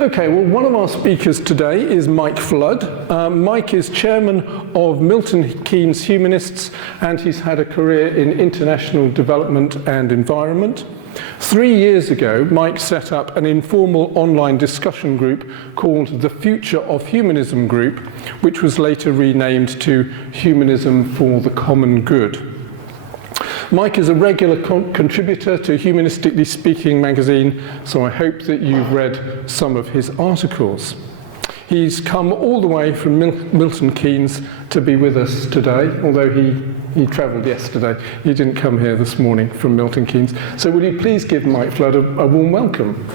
Okay, well, one of our speakers today is Mike Flood. Mike is chairman of Milton Keynes Humanists, and he's had a career in international development and environment. 3 years ago, Mike set up an informal online discussion group called the Future of Humanism Group, which was later renamed to Humanism for the Common Good. Mike is a regular contributor to Humanistically Speaking magazine, so I hope that you've read some of his articles. He's come all the way from Milton Keynes to be with us today, although he travelled yesterday. He didn't come here this morning from Milton Keynes. So will you please give Mike Flood a warm welcome.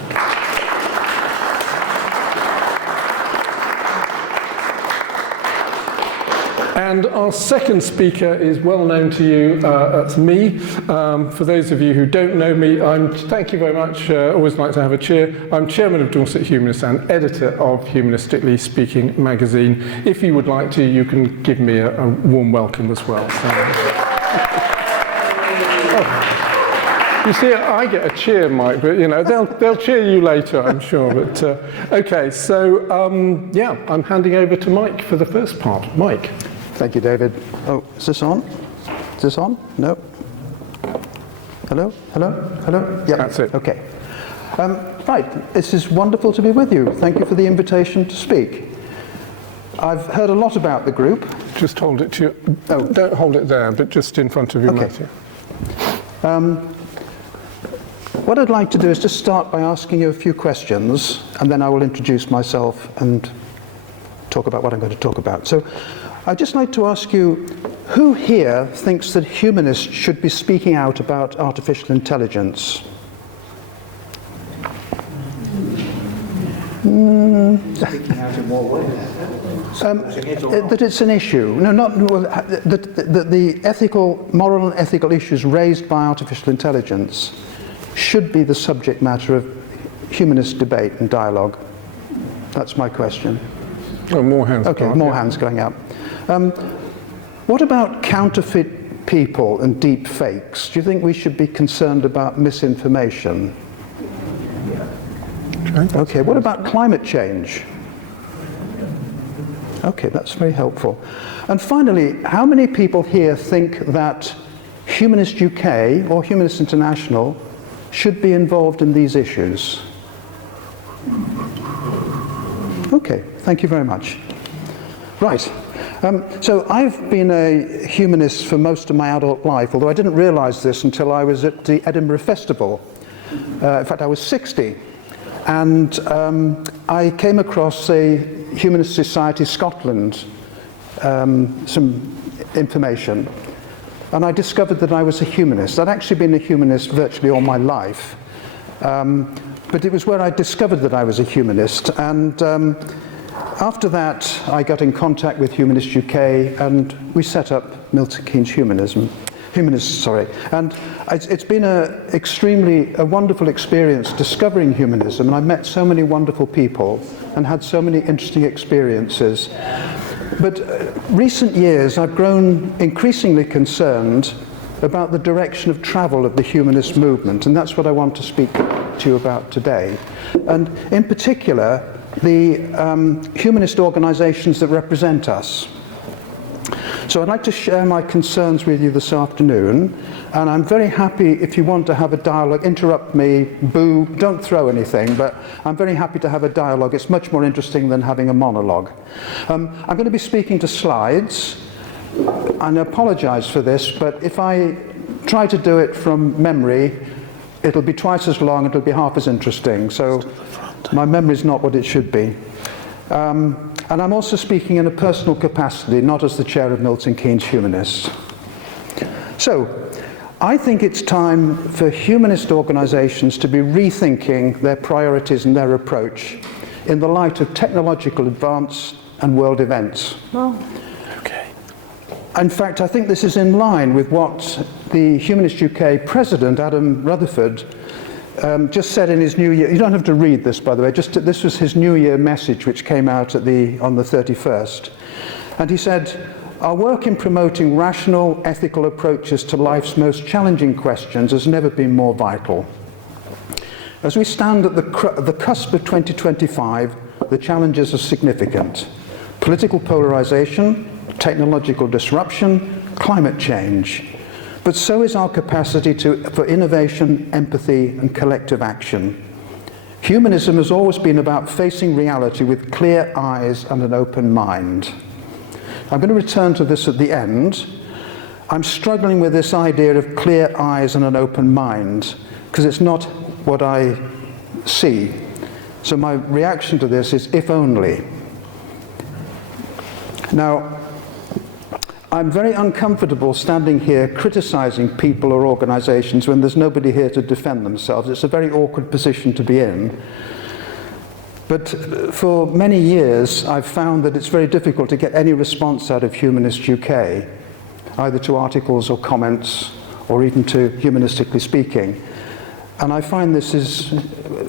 And our second speaker is well known to you. That's me. For those of you who don't know me, thank you very much. Always like to have a cheer. I'm chairman of Dorset Humanists and editor of Humanistically Speaking magazine. If you would like to, you can give me a warm welcome as well. You see, I get a cheer, Mike, but you know they'll cheer you later, I'm sure. But okay, so yeah, I'm handing over to Mike for the first part. Mike. Thank you, David. Oh, is this on? Is this on? No? Hello? Hello? Hello? Yeah, that's it. Okay. Right, this is wonderful to be with you. Thank you for the invitation to speak. I've heard a lot about the group. Just hold it to you. Oh, don't hold it there, but just in front of you, okay. What I'd like to do is just start by asking you a few questions, and then I will introduce myself and talk about what I'm going to talk about. So, I'd just like to ask you, who here thinks that humanists should be speaking out about artificial intelligence? Speaking out in what way? That it's an issue. No, not the ethical, moral and ethical issues raised by artificial intelligence should be the subject matter of humanist debate and dialogue. That's my question. Oh, more hands. Okay, more hands going up. What about counterfeit people and deep fakes? Do you think we should be concerned about misinformation? Okay, what about climate change? Okay, that's very helpful. And finally, how many people here think that Humanist UK or Humanist International should be involved in these issues? Okay, thank you very much. Right. So I've been a humanist for most of my adult life, although I didn't realise this until I was at the Edinburgh Festival. In fact, I was 60, and I came across a Humanist Society Scotland, some information, and I discovered that I was a humanist. I'd actually been a humanist virtually all my life, but it was where I discovered that I was a humanist, and after that, I got in contact with Humanist UK, and we set up Milton Keynes Humanists, and it's been a wonderful experience discovering humanism, and I've met so many wonderful people and had so many interesting experiences. But recent years, I've grown increasingly concerned about the direction of travel of the humanist movement, and that's what I want to speak to you about today. And in particular, the humanist organisations that represent us. So I'd like to share my concerns with you this afternoon, and I'm very happy if you want to have a dialogue. Interrupt me, boo, don't throw anything, but I'm very happy to have a dialogue. It's much more interesting than having a monologue. I'm going to be speaking to slides, and I apologise for this, but if I try to do it from memory, it'll be twice as long, it'll be half as interesting. So my memory's not what it should be. And I'm also speaking in a personal capacity, not as the chair of Milton Keynes Humanists. So, I think it's time for humanist organisations to be rethinking their priorities and their approach in the light of technological advance and world events. Well, okay. In fact, I think this is in line with what the Humanist UK president, Adam Rutherford, just said in his New Year. You don't have to read this, by the way. This was his New Year message, which came out on the 31st. And he said, "Our work in promoting rational, ethical approaches to life's most challenging questions has never been more vital." As we stand at the cusp of 2025, the challenges are significant. Political polarization, technological disruption, climate change. But so is our capacity for innovation, empathy, and collective action. Humanism has always been about facing reality with clear eyes and an open mind. I'm going to return to this at the end. I'm struggling with this idea of clear eyes and an open mind, because it's not what I see. So my reaction to this is if only. Now, I'm very uncomfortable standing here criticizing people or organizations when there's nobody here to defend themselves. It's a very awkward position to be in. But for many years, I've found that it's very difficult to get any response out of Humanist UK, either to articles or comments, or even to Humanistically Speaking. And I find this is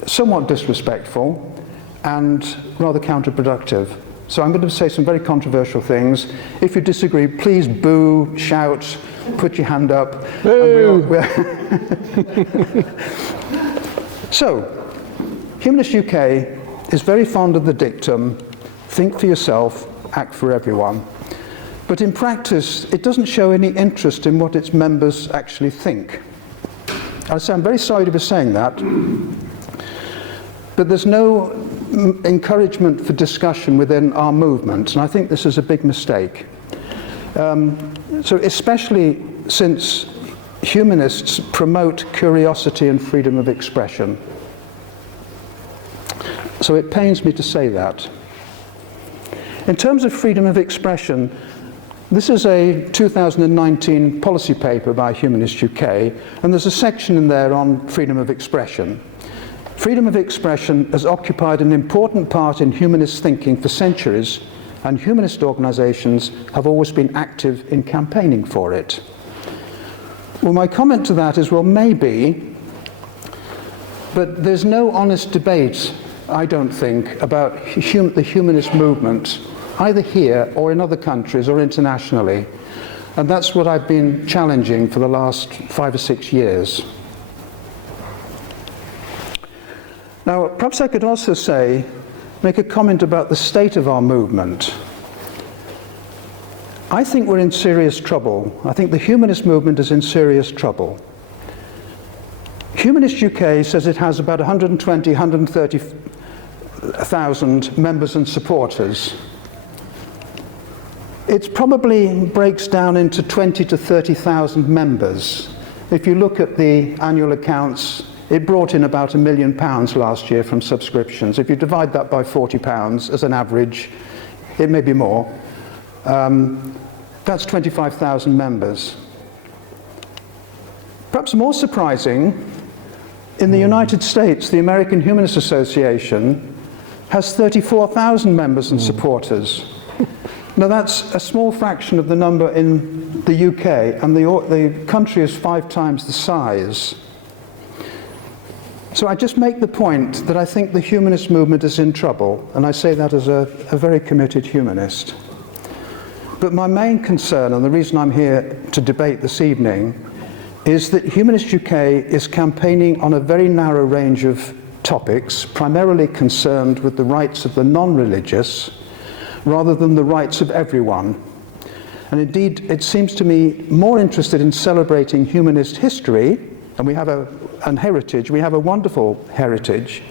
somewhat disrespectful and rather counterproductive. So I'm going to say some very controversial things. If you disagree, please boo, shout, put your hand up. Boo! So, Humanist UK is very fond of the dictum, think for yourself, act for everyone. But in practice, it doesn't show any interest in what its members actually think. I say I'm very sorry to be saying that, but there's no encouragement for discussion within our movement, and I think this is a big mistake. So especially since humanists promote curiosity and freedom of expression. So it pains me to say that. In terms of freedom of expression, this is a 2019 policy paper by Humanist UK, and there's a section in there on freedom of expression. Freedom of expression has occupied an important part in humanist thinking for centuries, and humanist organizations have always been active in campaigning for it. Well, my comment to that is, well, maybe, but there's no honest debate, I don't think, about the humanist movement, either here or in other countries or internationally. And that's what I've been challenging for the last 5 or 6 years. Now, perhaps I could also make a comment about the state of our movement. I think we're in serious trouble. I think the humanist movement is in serious trouble. Humanist UK says it has about 120, 130,000 members and supporters. It probably breaks down into 20 to 30,000 members. If you look at the annual accounts, it brought in about £1 million last year from subscriptions. If you divide that by £40 as an average, it may be more. That's 25,000 members. Perhaps more surprising, in the United States, the American Humanist Association has 34,000 members and supporters. Now that's a small fraction of the number in the UK, and the country is 5 times the size. So I just make the point that I think the humanist movement is in trouble, and I say that as a very committed humanist. But my main concern, and the reason I'm here to debate this evening, is that Humanist UK is campaigning on a very narrow range of topics, primarily concerned with the rights of the non-religious, rather than the rights of everyone. And indeed, it seems to me more interested in celebrating humanist history, and we have and heritage, we have a wonderful heritage,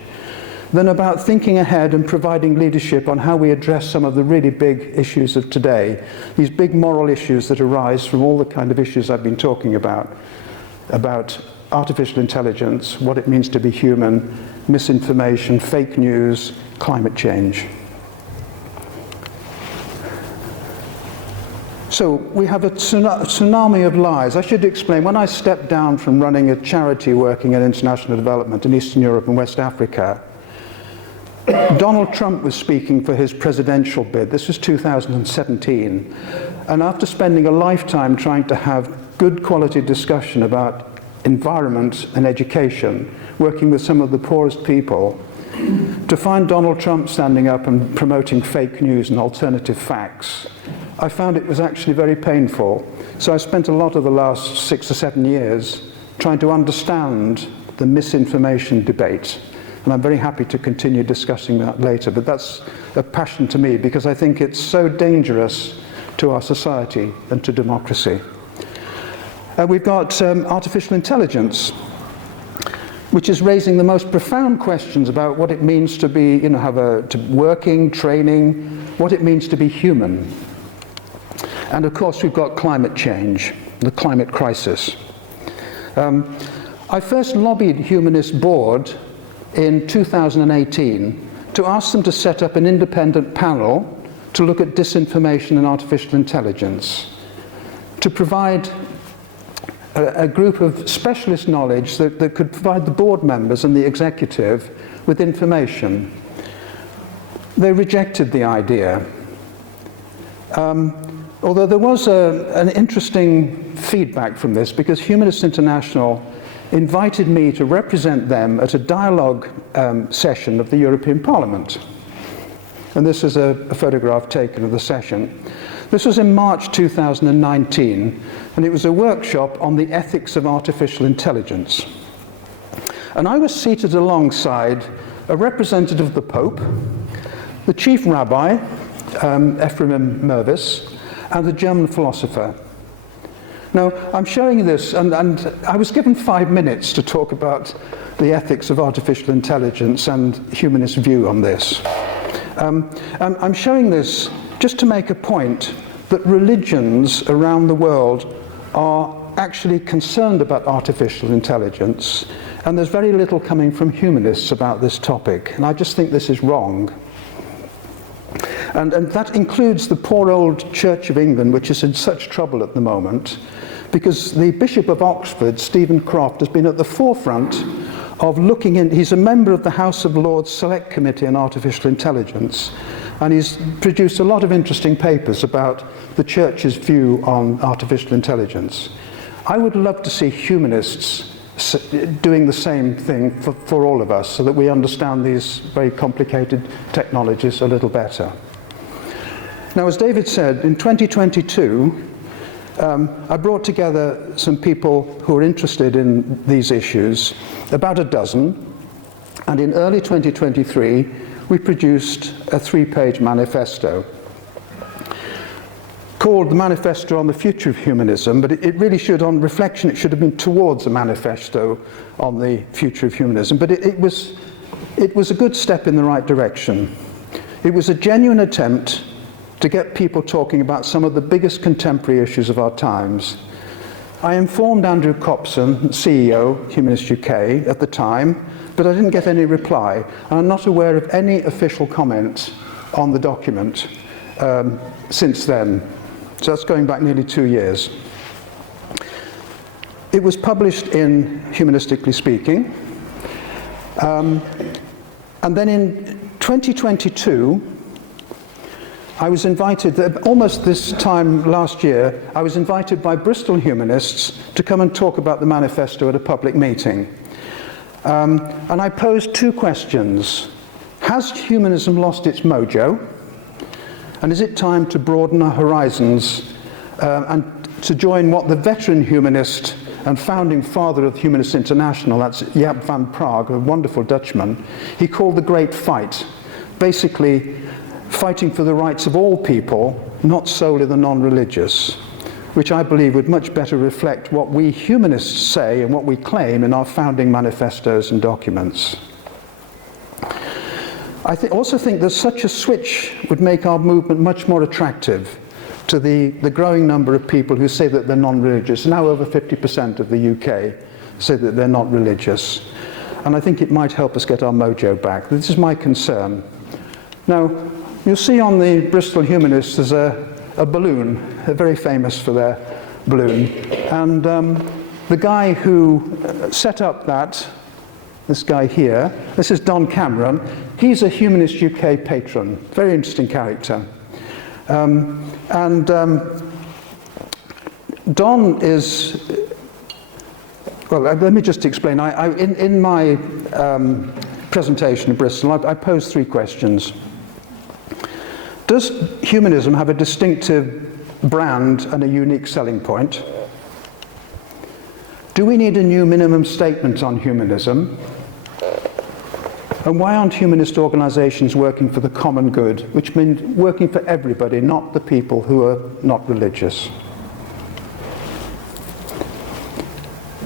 than about thinking ahead and providing leadership on how we address some of the really big issues of today, these big moral issues that arise from all the kind of issues I've been talking about artificial intelligence, what it means to be human, misinformation, fake news, climate change. So we have a tsunami of lies. I should explain, when I stepped down from running a charity working in international development in Eastern Europe and West Africa, Donald Trump was speaking for his presidential bid. This was 2017. And after spending a lifetime trying to have good quality discussion about environment and education, working with some of the poorest people, to find Donald Trump standing up and promoting fake news and alternative facts, I found it was actually very painful. So I spent a lot of the last 6 or 7 years trying to understand the misinformation debate. And I'm very happy to continue discussing that later, but that's a passion to me because I think it's so dangerous to our society and to democracy. We've got artificial intelligence, which is raising the most profound questions about what it means to be, working, training, what it means to be human. And of course, we've got climate change, the climate crisis. I first lobbied Humanist Board in 2018 to ask them to set up an independent panel to look at disinformation and artificial intelligence, to provide a group of specialist knowledge that could provide the board members and the executive with information. They rejected the idea. Although there was an interesting feedback from this, because Humanists International invited me to represent them at a dialogue session of the European Parliament. And this is a photograph taken of the session. This was in March 2019, and it was a workshop on the ethics of artificial intelligence. And I was seated alongside a representative of the Pope, the Chief Rabbi, Ephraim Mervis, and the German philosopher. Now, I'm showing you this, and I was given 5 minutes to talk about the ethics of artificial intelligence and humanist view on this. I'm showing this just to make a point that religions around the world are actually concerned about artificial intelligence, and there's very little coming from humanists about this topic, and I just think this is wrong. And that includes the poor old Church of England, which is in such trouble at the moment, because the Bishop of Oxford, Stephen Croft, has been at the forefront of looking in. He's a member of the House of Lords Select Committee on Artificial Intelligence, and he's produced a lot of interesting papers about the Church's view on artificial intelligence. I would love to see humanists doing the same thing for all of us, so that we understand these very complicated technologies a little better. Now, as David said, in 2022, I brought together some people who are interested in these issues, about a dozen, and in early 2023, we produced a 3-page manifesto called the Manifesto on the Future of Humanism, but it really should, on reflection, it should have been towards a manifesto on the future of humanism, but it was a good step in the right direction. It was a genuine attempt to get people talking about some of the biggest contemporary issues of our times. I informed Andrew Copson, CEO, Humanist UK, at the time, but I didn't get any reply, and I'm not aware of any official comment on the document since then. So that's going back nearly 2 years. It was published in Humanistically Speaking, and then in 2022, I was invited, almost this time last year, I was invited by Bristol Humanists to come and talk about the manifesto at a public meeting. And I posed 2 questions. Has humanism lost its mojo? And is it time to broaden our horizons and to join what the veteran humanist and founding father of Humanists International, that's Jaap van Praag, a wonderful Dutchman, he called the Great Fight, basically fighting for the rights of all people, not solely the non-religious, which I believe would much better reflect what we humanists say and what we claim in our founding manifestos and documents. I also think that such a switch would make our movement much more attractive to the growing number of people who say that they're non-religious. Now over 50% of the UK say that they're not religious. And I think it might help us get our mojo back. This is my concern. Now, you'll see on the Bristol Humanists there's a balloon, very famous for their balloon. And the guy who set up this guy here, this is Don Cameron. He's a Humanist UK patron, very interesting character. Don is, well, let me just explain. In my presentation in Bristol, I posed 3 questions. Does humanism have a distinctive brand and a unique selling point? Do we need a new minimum statement on humanism? And why aren't humanist organisations working for the common good, which means working for everybody, not the people who are not religious?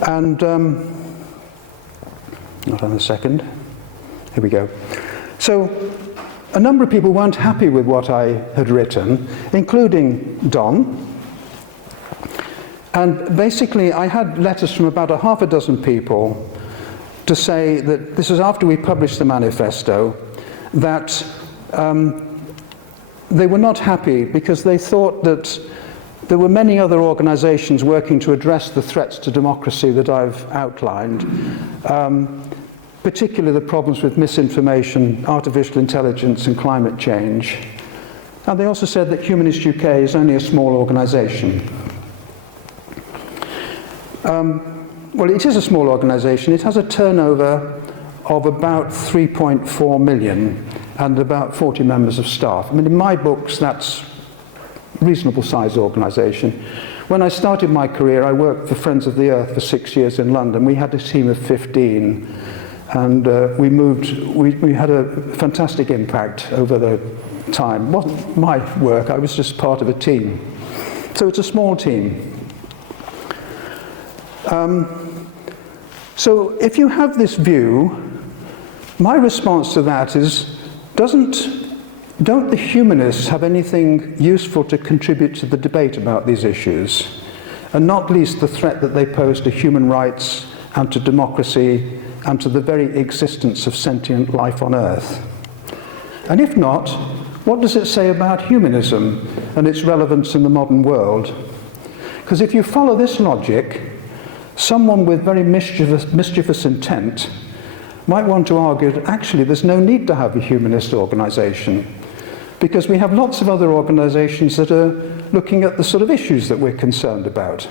And, not on a second, here we go. So, a number of people weren't happy with what I had written, including Don. And basically, I had letters from about a half a dozen people to say that this is after we published the manifesto, that they were not happy because they thought that there were many other organizations working to address the threats to democracy that I've outlined, particularly the problems with misinformation, artificial intelligence and climate change. And they also said that Humanist UK is only a small organization. Well, it is a small organisation. It has a turnover of about 3.4 million and about 40 members of staff. I mean, in my books, that's a reasonable size organisation. When I started my career, I worked for Friends of the Earth for 6 years in London. We had a team of 15, and we had a fantastic impact over the time. It wasn't my work, I was just part of a team. So it's a small team. So if you have this view, my response to that is, don't the humanists have anything useful to contribute to the debate about these issues? And not least the threat that they pose to human rights and to democracy and to the very existence of sentient life on Earth. And if not, what does it say about humanism and its relevance in the modern world? Because if you follow this logic, someone with very mischievous intent might want to argue that actually there's no need to have a humanist organisation, because we have lots of other organisations that are looking at the sort of issues that we're concerned about.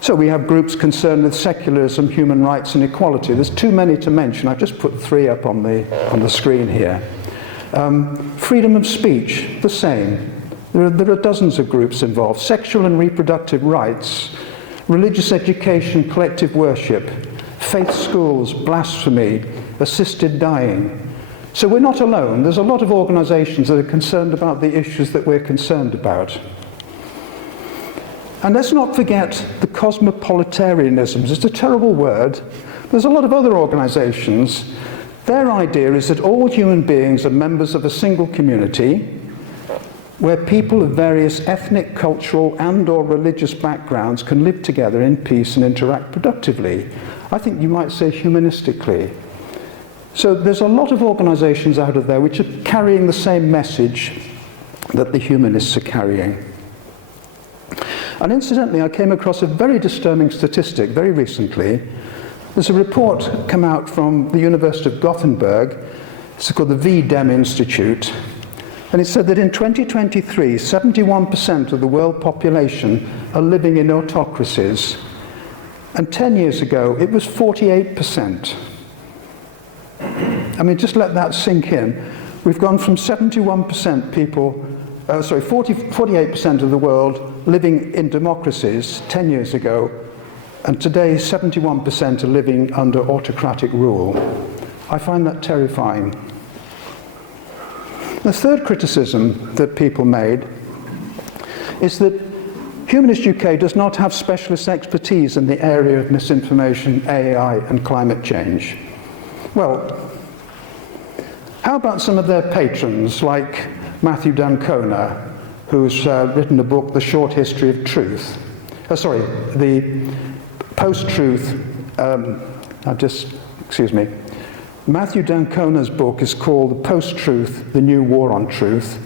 So we have groups concerned with secularism, human rights and equality. There's too many to mention. I've just put 3 up on the screen here. Freedom of speech, the same. There are dozens of groups involved. Sexual and reproductive rights, religious education, collective worship, faith schools, blasphemy, assisted dying. So we're not alone. There's a lot of organisations that are concerned about the issues that we're concerned about. And let's not forget the cosmopolitarianisms. It's a terrible word. There's a lot of other organisations. Their idea is that all human beings are members of a single community where people of various ethnic, cultural and/or religious backgrounds can live together in peace and interact productively. I think you might say humanistically. So there's a lot of organisations out of there which are carrying the same message that the humanists are carrying. And incidentally, I came across a very disturbing statistic very recently. There's a report come out from the University of Gothenburg. It's called the V-Dem Institute. And it said that in 2023, 71% of the world population are living in autocracies. And 10 years ago, it was 48%. I mean, just let that sink in. We've gone from 71% people, 48% of the world living in democracies 10 years ago, and today 71% are living under autocratic rule. I find that terrifying. The third criticism that people made is that Humanist UK does not have specialist expertise in the area of misinformation, AI and climate change. Well, how about some of their patrons like Matthew D'Ancona, who's written a book, The Short History of Truth. The Post-Truth, Matthew D'Ancona's book is called The Post-Truth, The New War on Truth.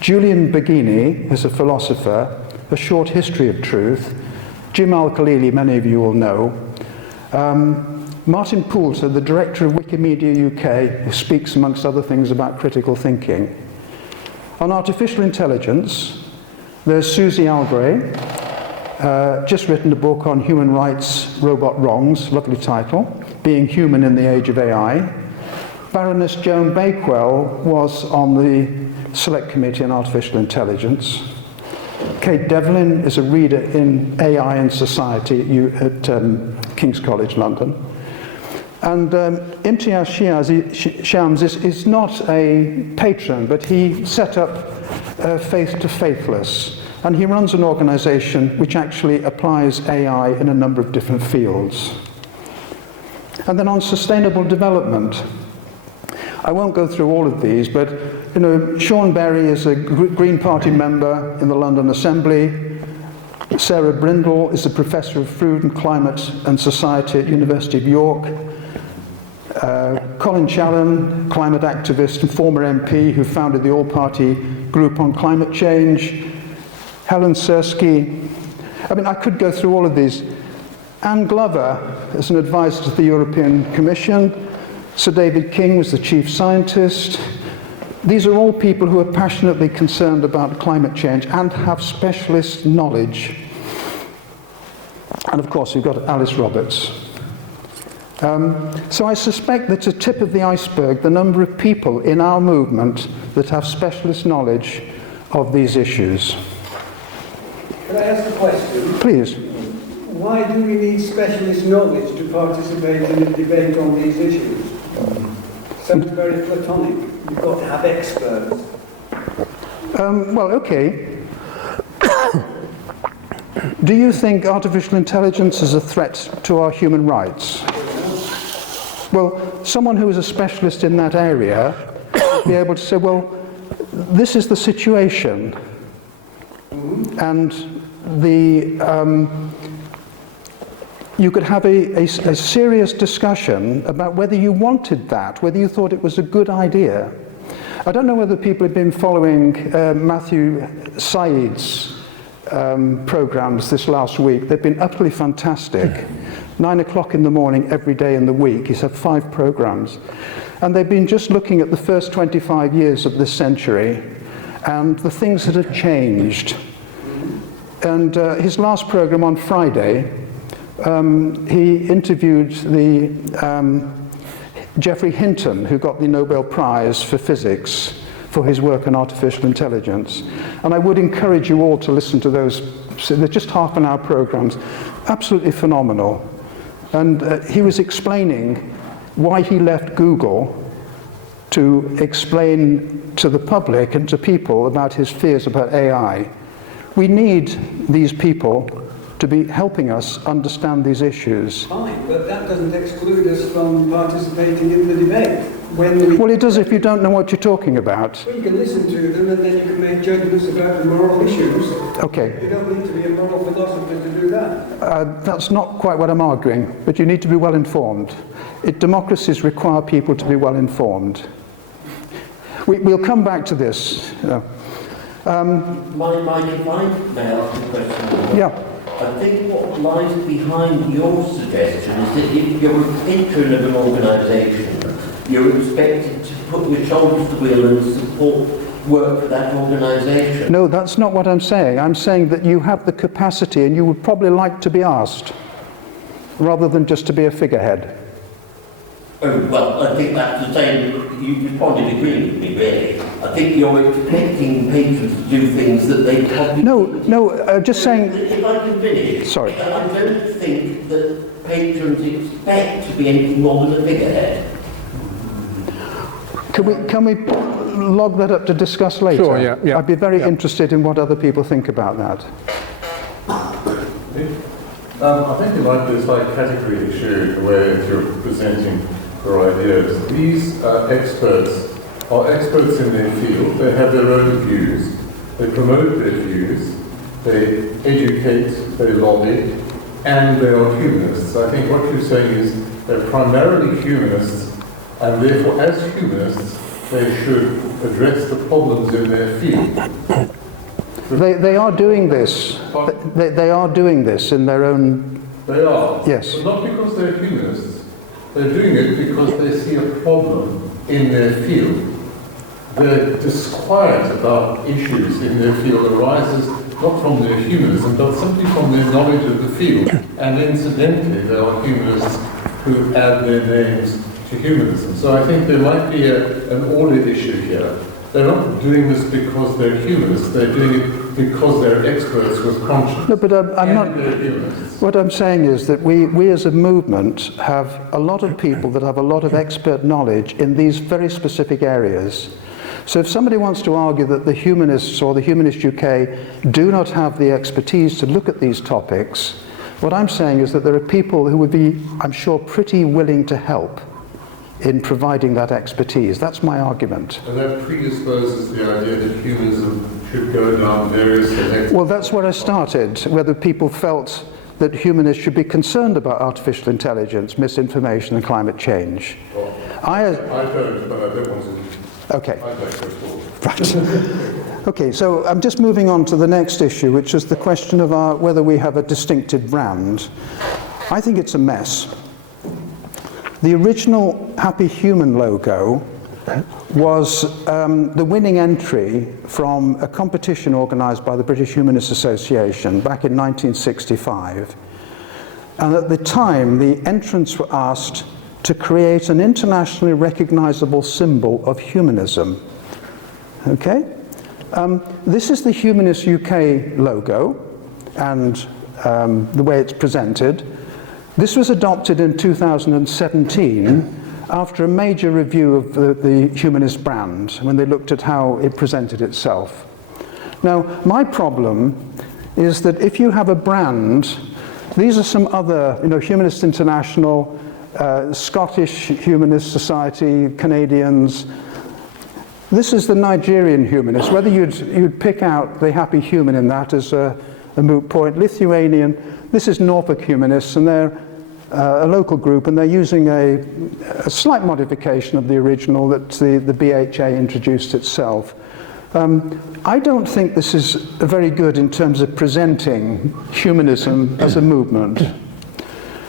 Julian Baggini is a philosopher, A Short History of Truth. Jim Al-Khalili, many of you will know. Martin Poulter, the director of Wikimedia UK, who speaks amongst other things about critical thinking. On artificial intelligence, there's Susie Algray, just written a book on human rights, robot wrongs, lovely title, Being Human in the Age of AI. Baroness Joan Bakewell was on the Select Committee on Artificial Intelligence. Kate Devlin is a reader in AI and Society at King's College London. And Imtiaz Shams is not a patron, but he set up Faith to Faithless. And he runs an organization which actually applies AI in a number of different fields. And then on sustainable development, I won't go through all of these, but you know, Sean Berry is a Green Party member in the London Assembly. Sarah Brindle is a professor of food and climate and society at University of York. Colin Challen, climate activist and former MP who founded the all-party group on climate change. Helen Sersky. I mean, I could go through all of these. Anne Glover is an advisor to the European Commission. Sir David King was the chief scientist. These are all people who are passionately concerned about climate change and have specialist knowledge. And of course, we've got Alice Roberts. So I suspect that's a tip of the iceberg, the number of people in our movement that have specialist knowledge of these issues. Can I ask a question? Please. Why do we need specialist knowledge to participate in a debate on these issues? Sounds very platonic. You've got to have experts. Well, okay. Do you think artificial intelligence is a threat to our human rights? Well, someone who is a specialist in that area will be able to say, well, this is the situation. And you could have a serious discussion about whether you wanted that, whether you thought it was a good idea. I don't know whether people have been following Matthew Said's programs this last week. They've been utterly fantastic. 9 o'clock in the morning every day in the week. He's had 5 programs. And they've been just looking at the first 25 years of this century and the things that have changed. And his last program on Friday, he interviewed the Geoffrey Hinton, who got the Nobel Prize for Physics for his work on artificial intelligence. And I would encourage you all to listen to those. They're just half-an-hour programs, absolutely phenomenal. And he was explaining why he left Google to explain to the public and to people about his fears about AI. We need these people to be helping us understand these issues. Fine, but that doesn't exclude us from participating in the debate. Well, it does if you don't know what you're talking about. Well, you can listen to them and then you can make judgments about the moral issues. Okay. You don't need to be a moral philosopher to do that. That's not quite what I'm arguing, but you need to be well informed. Democracies require people to be well informed. We'll come back to this. Mike, if I may ask a question? Yeah. I think what lies behind your suggestion is that if you're a patron of an organisation, you're expected to put your shoulder to the wheel and support work for that organisation. No, that's not what I'm saying. I'm saying that you have the capacity and you would probably like to be asked, rather than just to be a figurehead. Oh, well, I think that's the same. You responded agreeing with me, really. I think you're expecting patrons to do things that they probably... No, just saying... If I can finish. Sorry. I don't think that patrons expect to be anything more than a figurehead. Can we log that up to discuss later? Sure, yeah. I'd be very interested in what other people think about that. I think you like this category issue where you're presenting your ideas. These experts are experts in their field. They have their own views. They promote their views. They educate, they lobby, and they are humanists. I think what you're saying is they're primarily humanists, and therefore as humanists they should address the problems in their field. They are doing this. They are doing this in their own... They are. Yes. But not because they're humanists. They're doing it because they see a problem in their field. Their disquiet about issues in their field arises not from their humanism, but simply from their knowledge of the field. And incidentally, there are humanists who add their names to humanism. So I think there might be an audit issue here. They're not doing this because they're humanists. They're doing it because they're experts with conscience. No, but I'm not. They're humanists. What I'm saying is that we as a movement have a lot of people that have a lot of expert knowledge in these very specific areas. So if somebody wants to argue that the humanists or the Humanist UK do not have the expertise to look at these topics, what I'm saying is that there are people who would be, I'm sure, pretty willing to help in providing that expertise. That's my argument. And that predisposes the idea that humanism should go down various selective... Well, that's where I started, whether people felt that humanists should be concerned about artificial intelligence, misinformation and climate change. Well, I don't, but I don't want to... Okay. I'd like to explore. Right. Okay, so I'm just moving on to the next issue, which is the question of whether we have a distinctive brand. I think it's a mess. The original Happy Human logo was the winning entry from a competition organised by the British Humanist Association back in 1965. And at the time, the entrants were asked to create an internationally recognisable symbol of humanism. Okay? This is the Humanist UK logo and the way it's presented. This was adopted in 2017 after a major review of the Humanist brand when they looked at how it presented itself. Now, my problem is that if you have a brand, these are some other, Humanist International, Scottish Humanist Society, Canadians. This is the Nigerian Humanists. Whether you'd pick out the Happy Human in that as a moot point. Lithuanian, this is Norfolk Humanists, and they're a local group, and they're using a slight modification of the original that the BHA introduced itself. I don't think this is very good in terms of presenting humanism as a movement.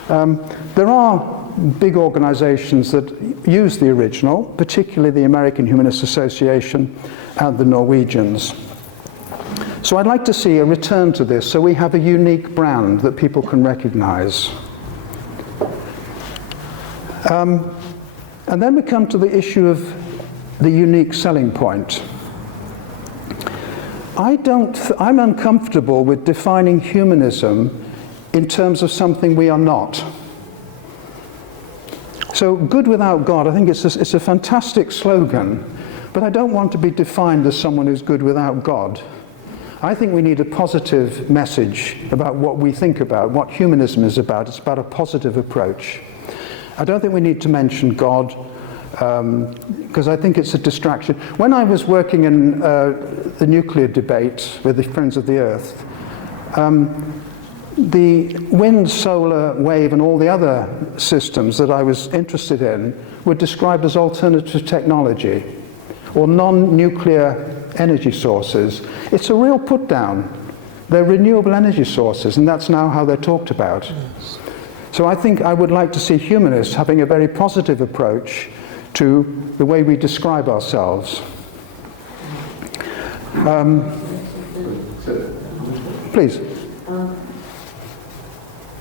There are big organizations that use the original, particularly the American Humanist Association and the Norwegians. So I'd like to see a return to this so we have a unique brand that people can recognize. And then we come to the issue of the unique selling point. I'm uncomfortable with defining humanism in terms of something we are not. So, good without God, I think it's a fantastic slogan, but I don't want to be defined as someone who's good without God. I think we need a positive message about what we think about, what humanism is about. It's about a positive approach. I don't think we need to mention God, because I think it's a distraction. When I was working in the nuclear debate with the Friends of the Earth, the wind, solar, wave, and all the other systems that I was interested in were described as alternative technology or non-nuclear energy sources. It's a real put down. They're renewable energy sources, and that's now how they're talked about. So I think I would like to see humanists having a very positive approach to the way we describe ourselves. Please.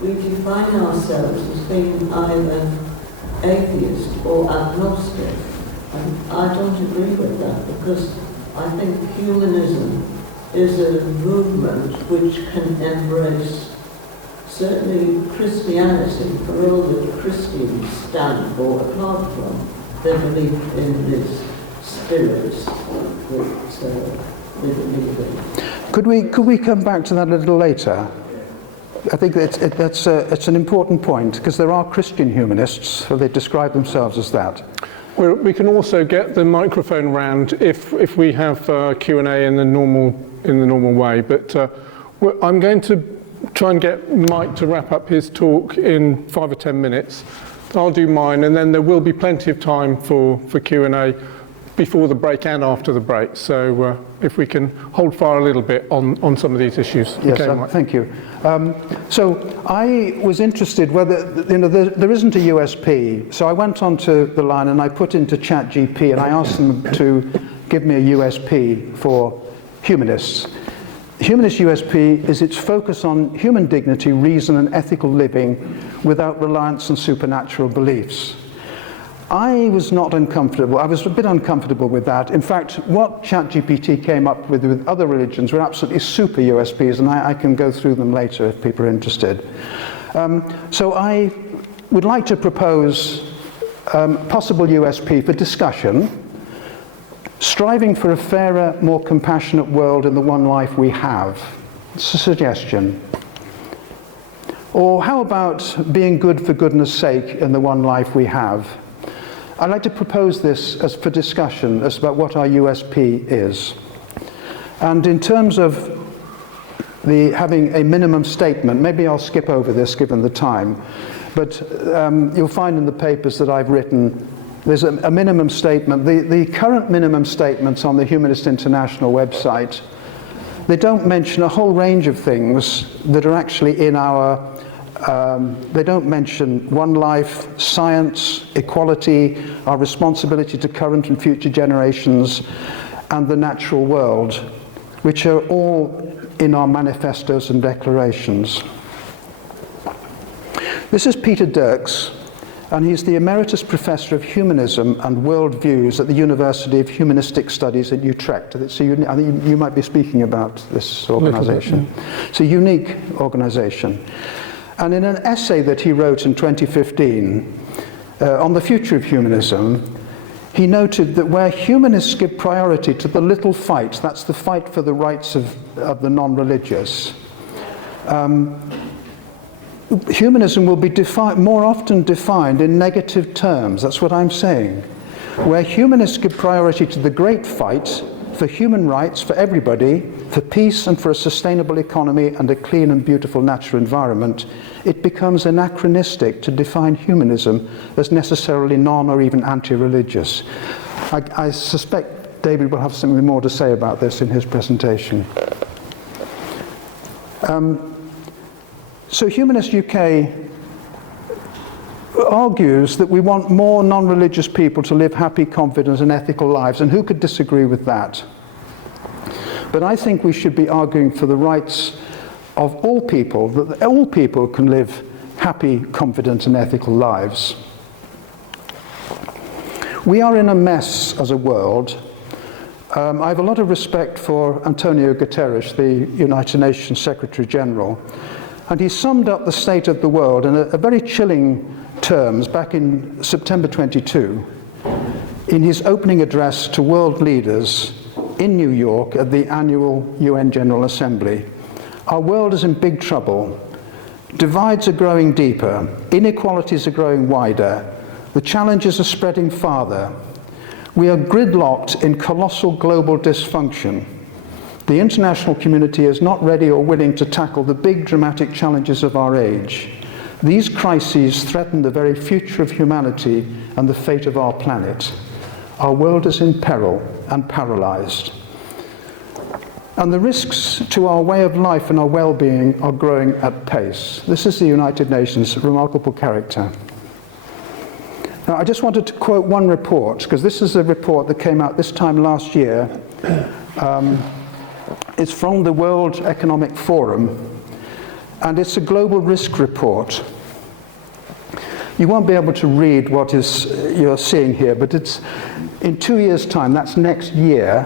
We define ourselves as being either atheist or agnostic. And I don't agree with that, because I think humanism is a movement which can embrace certainly Christianity for all that Christians stand for, apart from their belief in this spirit that they believe in. Could we come back to that a little later? I think it's an important point, because there are Christian humanists, so they describe themselves as that. We can also get the microphone round if we have Q&A in the normal way. But I'm going to try and get Mike to wrap up his talk in 5 or 10 minutes. I'll do mine, and then there will be plenty of time for Q&A before the break and after the break. So if we can hold fire a little bit on some of these issues. Yes, okay, thank you. So I was interested whether, there isn't a USP. So I went onto the line and I put into ChatGPT and I asked them to give me a USP for humanists. Humanist USP is its focus on human dignity, reason and ethical living without reliance on supernatural beliefs. I was not uncomfortable. I was a bit uncomfortable with that. In fact, what ChatGPT came up with other religions were absolutely super USPs, and I can go through them later if people are interested. So I would like to propose possible USP for discussion: striving for a fairer, more compassionate world in the one life we have. It's a suggestion. Or how about being good for goodness sake in the one life we have? I'd like to propose this as for discussion as about what our USP is. And in terms of having a minimum statement, maybe I'll skip over this given the time, but you'll find in the papers that I've written there's a minimum statement. The current minimum statements on the Humanist International website, they don't mention a whole range of things that are actually in our they don't mention one life, science, equality, our responsibility to current and future generations, and the natural world, which are all in our manifestos and declarations. This is Peter Dirks, and he's the Emeritus Professor of Humanism and Worldviews at the University of Humanistic Studies at Utrecht. I think you might be speaking about this organisation. It's a unique organisation. And in an essay that he wrote in 2015 on the future of humanism, he noted that where humanists give priority to the little fight, that's the fight for the rights of the non-religious, humanism will be more often defined in negative terms. That's what I'm saying. Where humanists give priority to the great fight for human rights for everybody, for peace and for a sustainable economy and a clean and beautiful natural environment, it becomes anachronistic to define humanism as necessarily non or even anti-religious. I suspect David will have something more to say about this in his presentation. So Humanist UK argues that we want more non-religious people to live happy, confident and ethical lives, and who could disagree with that? But I think we should be arguing for the rights of all people, that all people can live happy, confident and ethical lives. We are in a mess as a world. I have a lot of respect for Antonio Guterres, the United Nations Secretary General, and he summed up the state of the world in a very chilling terms back in September 22 in his opening address to world leaders in New York at the annual UN General Assembly. Our world is in big trouble. Divides are growing deeper. Inequalities are growing wider. The challenges are spreading farther. We are gridlocked in colossal global dysfunction. The international community is not ready or willing to tackle the big dramatic challenges of our age. These crises threaten the very future of humanity and the fate of our planet. Our world is in peril and paralyzed. And the risks to our way of life and our well-being are growing at pace. This is the United Nations' remarkable character. Now, I just wanted to quote one report, because this is a report that came out this time last year. It's from the World Economic Forum, and it's a global risk report. You won't be able to read what you're seeing here, but it's in 2 years' time, that's next year.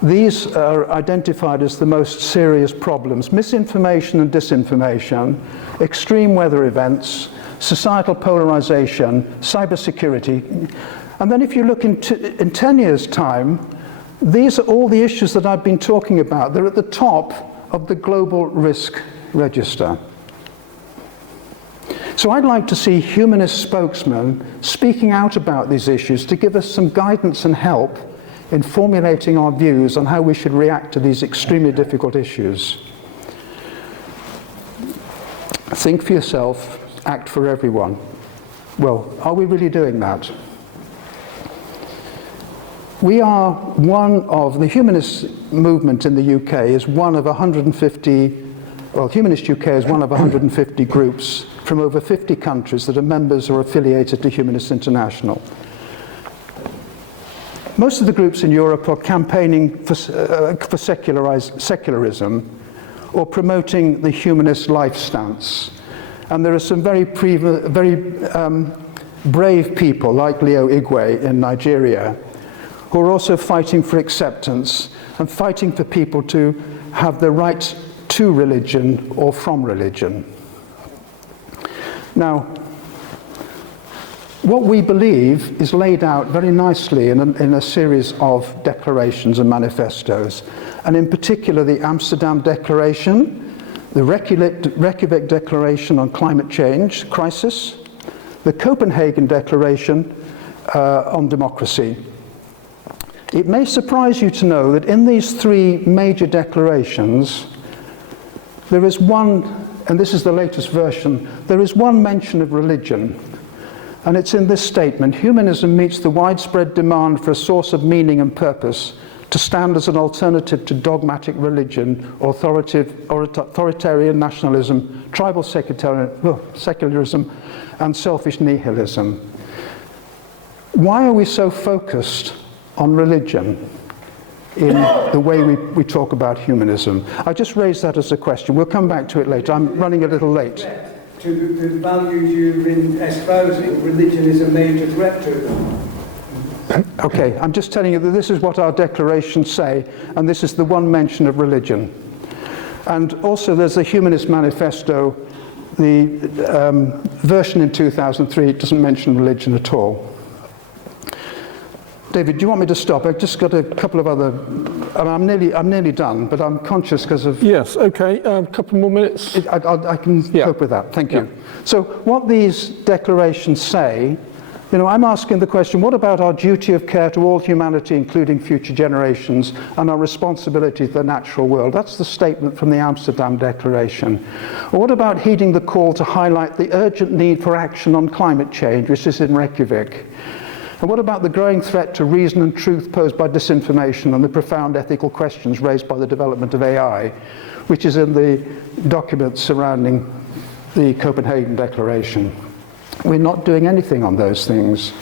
These are identified as the most serious problems: misinformation and disinformation, extreme weather events, societal polarization, cybersecurity. And then if you look in 10 years' time, these are all the issues that I've been talking about. They're at the top of the global risk register. So I'd like to see humanist spokesmen speaking out about these issues to give us some guidance and help in formulating our views on how we should react to these extremely difficult issues. Think for yourself, act for everyone. Well, are we really doing that? We are one of, the humanist movement in the UK is one of 150, well, Humanist UK is one of 150 groups from over 50 countries that are members or affiliated to Humanists International. Most of the groups in Europe are campaigning for secularism or promoting the humanist life stance. And there are some very brave people like Leo Igwe in Nigeria, who are also fighting for acceptance and fighting for people to have the right to religion or from religion. Now, what we believe is laid out very nicely in a series of declarations and manifestos, and in particular the Amsterdam Declaration, the Reykjavik Declaration on Climate Change Crisis, the Copenhagen Declaration on Democracy. It may surprise you to know that in these three major declarations, there is one, and this is the latest version, there is one mention of religion. And it's in this statement: humanism meets the widespread demand for a source of meaning and purpose to stand as an alternative to dogmatic religion, authoritarian nationalism, tribal secularism, and selfish nihilism. Why are we so focused on religion in the way we talk about humanism? I just raised that as a question. We'll come back to it later. I'm running a little late. To the values you've been espousing, religion is a major threat to them. Okay, I'm just telling you that this is what our declarations say, and this is the one mention of religion. And also there's the Humanist Manifesto, the version in 2003, it doesn't mention religion at all. David, do you want me to stop? I've just got a couple of other, I'm nearly done, but I'm conscious because of... Yes, okay, a couple more minutes. I can cope with that, thank you. So what these declarations say, you know, I'm asking the question, what about our duty of care to all humanity, including future generations, and our responsibility to the natural world? That's the statement from the Amsterdam Declaration. Or what about heeding the call to highlight the urgent need for action on climate change, which is in Reykjavik? And what about the growing threat to reason and truth posed by disinformation and the profound ethical questions raised by the development of AI, which is in the documents surrounding the Copenhagen Declaration? We're not doing anything on those things.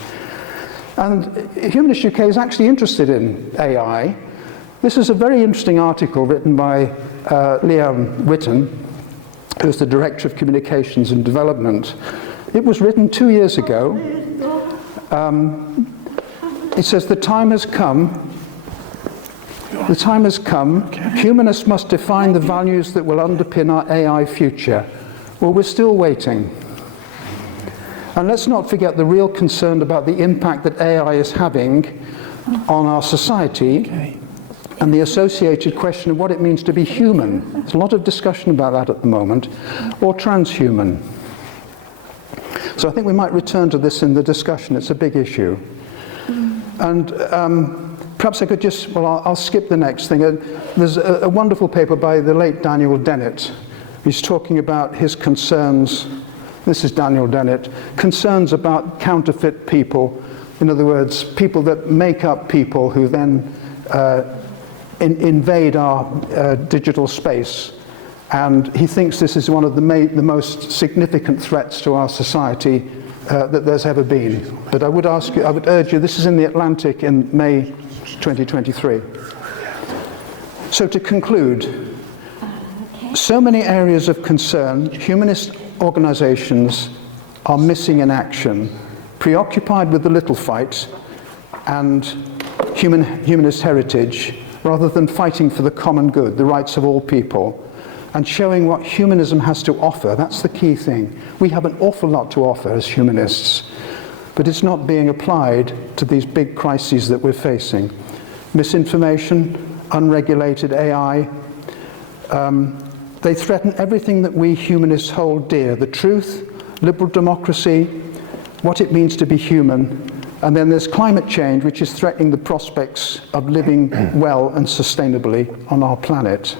And Humanist UK is actually interested in AI. This is a very interesting article written by Liam Whitten, who's the Director of Communications and Development. It was written 2 years ago. It says, the time has come, humanists must define the values that will underpin our AI future. Well, we're still waiting. And let's not forget the real concern about the impact that AI is having on our society and the associated question of what it means to be human. There's a lot of discussion about that at the moment, or transhuman. So I think we might return to this in the discussion. It's a big issue. And perhaps I could just, well, I'll skip the next thing. There's a wonderful paper by the late Daniel Dennett. He's talking about his concerns. This is Daniel Dennett. Concerns about counterfeit people. In other words, people that make up people who then invade our digital space. And he thinks this is one of the most significant threats to our society that there's ever been. But I would urge you, this is in the Atlantic in May 2023. So to conclude, so many areas of concern, humanist organizations are missing in action, preoccupied with the little fight and humanist heritage, rather than fighting for the common good, the rights of all people, and showing what humanism has to offer. That's the key thing. We have an awful lot to offer as humanists, but it's not being applied to these big crises that we're facing. Misinformation, unregulated AI, they threaten everything that we humanists hold dear: the truth, liberal democracy, what it means to be human. And then there's climate change, which is threatening the prospects of living well and sustainably on our planet.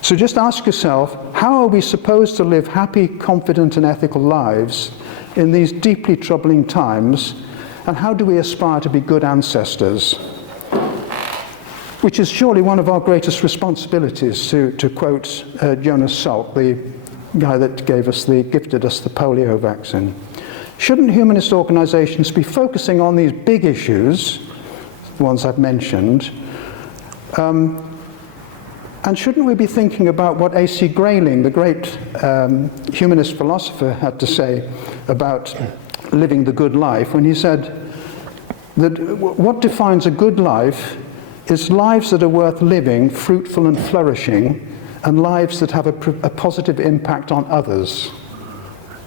So just ask yourself, how are we supposed to live happy, confident, and ethical lives in these deeply troubling times? And how do we aspire to be good ancestors? Which is surely one of our greatest responsibilities, to quote Jonas Salk, the guy that gifted us the polio vaccine. Shouldn't humanist organizations be focusing on these big issues, the ones I've mentioned, and shouldn't we be thinking about what A.C. Grayling, the great humanist philosopher, had to say about living the good life when he said that what defines a good life is lives that are worth living, fruitful and flourishing, and lives that have a positive impact on others.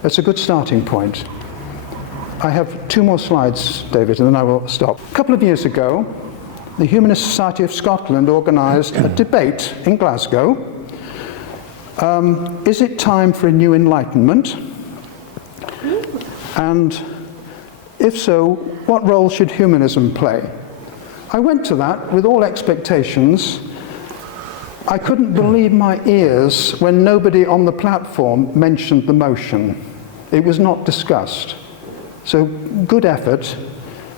That's a good starting point. I have 2 more slides, David, and then I will stop. A couple of years ago, the Humanist Society of Scotland organised a debate in Glasgow. Is it time for a new enlightenment? And if so, what role should humanism play? I went to that with all expectations. I couldn't believe my ears when nobody on the platform mentioned the motion. It was not discussed. So good effort,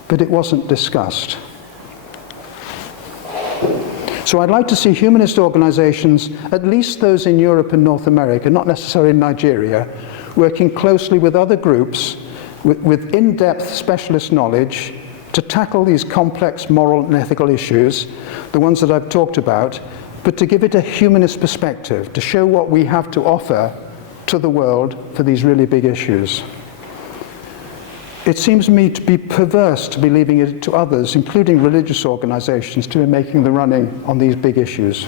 but it wasn't discussed. So I'd like to see humanist organizations, at least those in Europe and North America, not necessarily in Nigeria, working closely with other groups with in-depth specialist knowledge to tackle these complex moral and ethical issues, the ones that I've talked about, but to give it a humanist perspective, to show what we have to offer to the world for these really big issues. It seems to me to be perverse to be leaving it to others, including religious organizations, to be making the running on these big issues.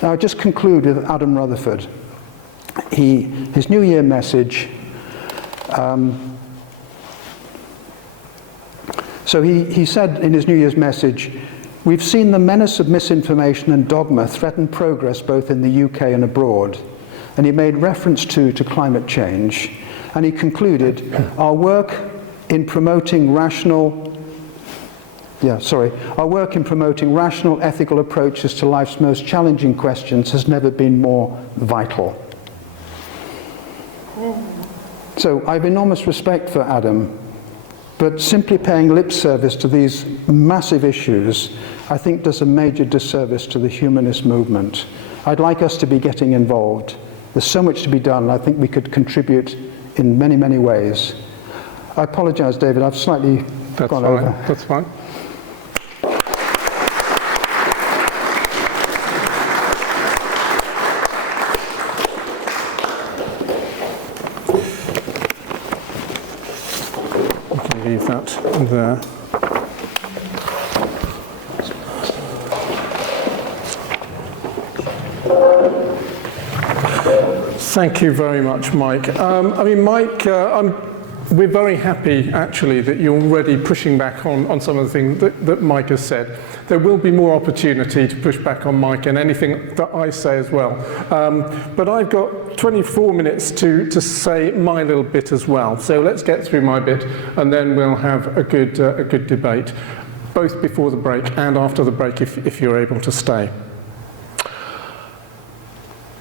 Now, I'll just conclude with Adam Rutherford. His New Year message, so he said in his New Year's message, "We've seen the menace of misinformation and dogma threaten progress both in the UK and abroad." And he made reference to climate change. And he concluded, our work in promoting rational, ethical approaches to life's most challenging questions has never been more vital. So I have enormous respect for Adam, but simply paying lip service to these massive issues, I think does a major disservice to the humanist movement. I'd like us to be getting involved. There's so much to be done. I think we could contribute in many, many ways. I apologize, David, I've slightly gone over. That's fine. We can leave that there. Thank you very much, Mike. Mike, we're very happy, actually, that you're already pushing back on some of the things that Mike has said. There will be more opportunity to push back on Mike and anything that I say as well. But I've got 24 minutes to say my little bit as well. So let's get through my bit, and then we'll have a good debate, both before the break and after the break, if you're able to stay.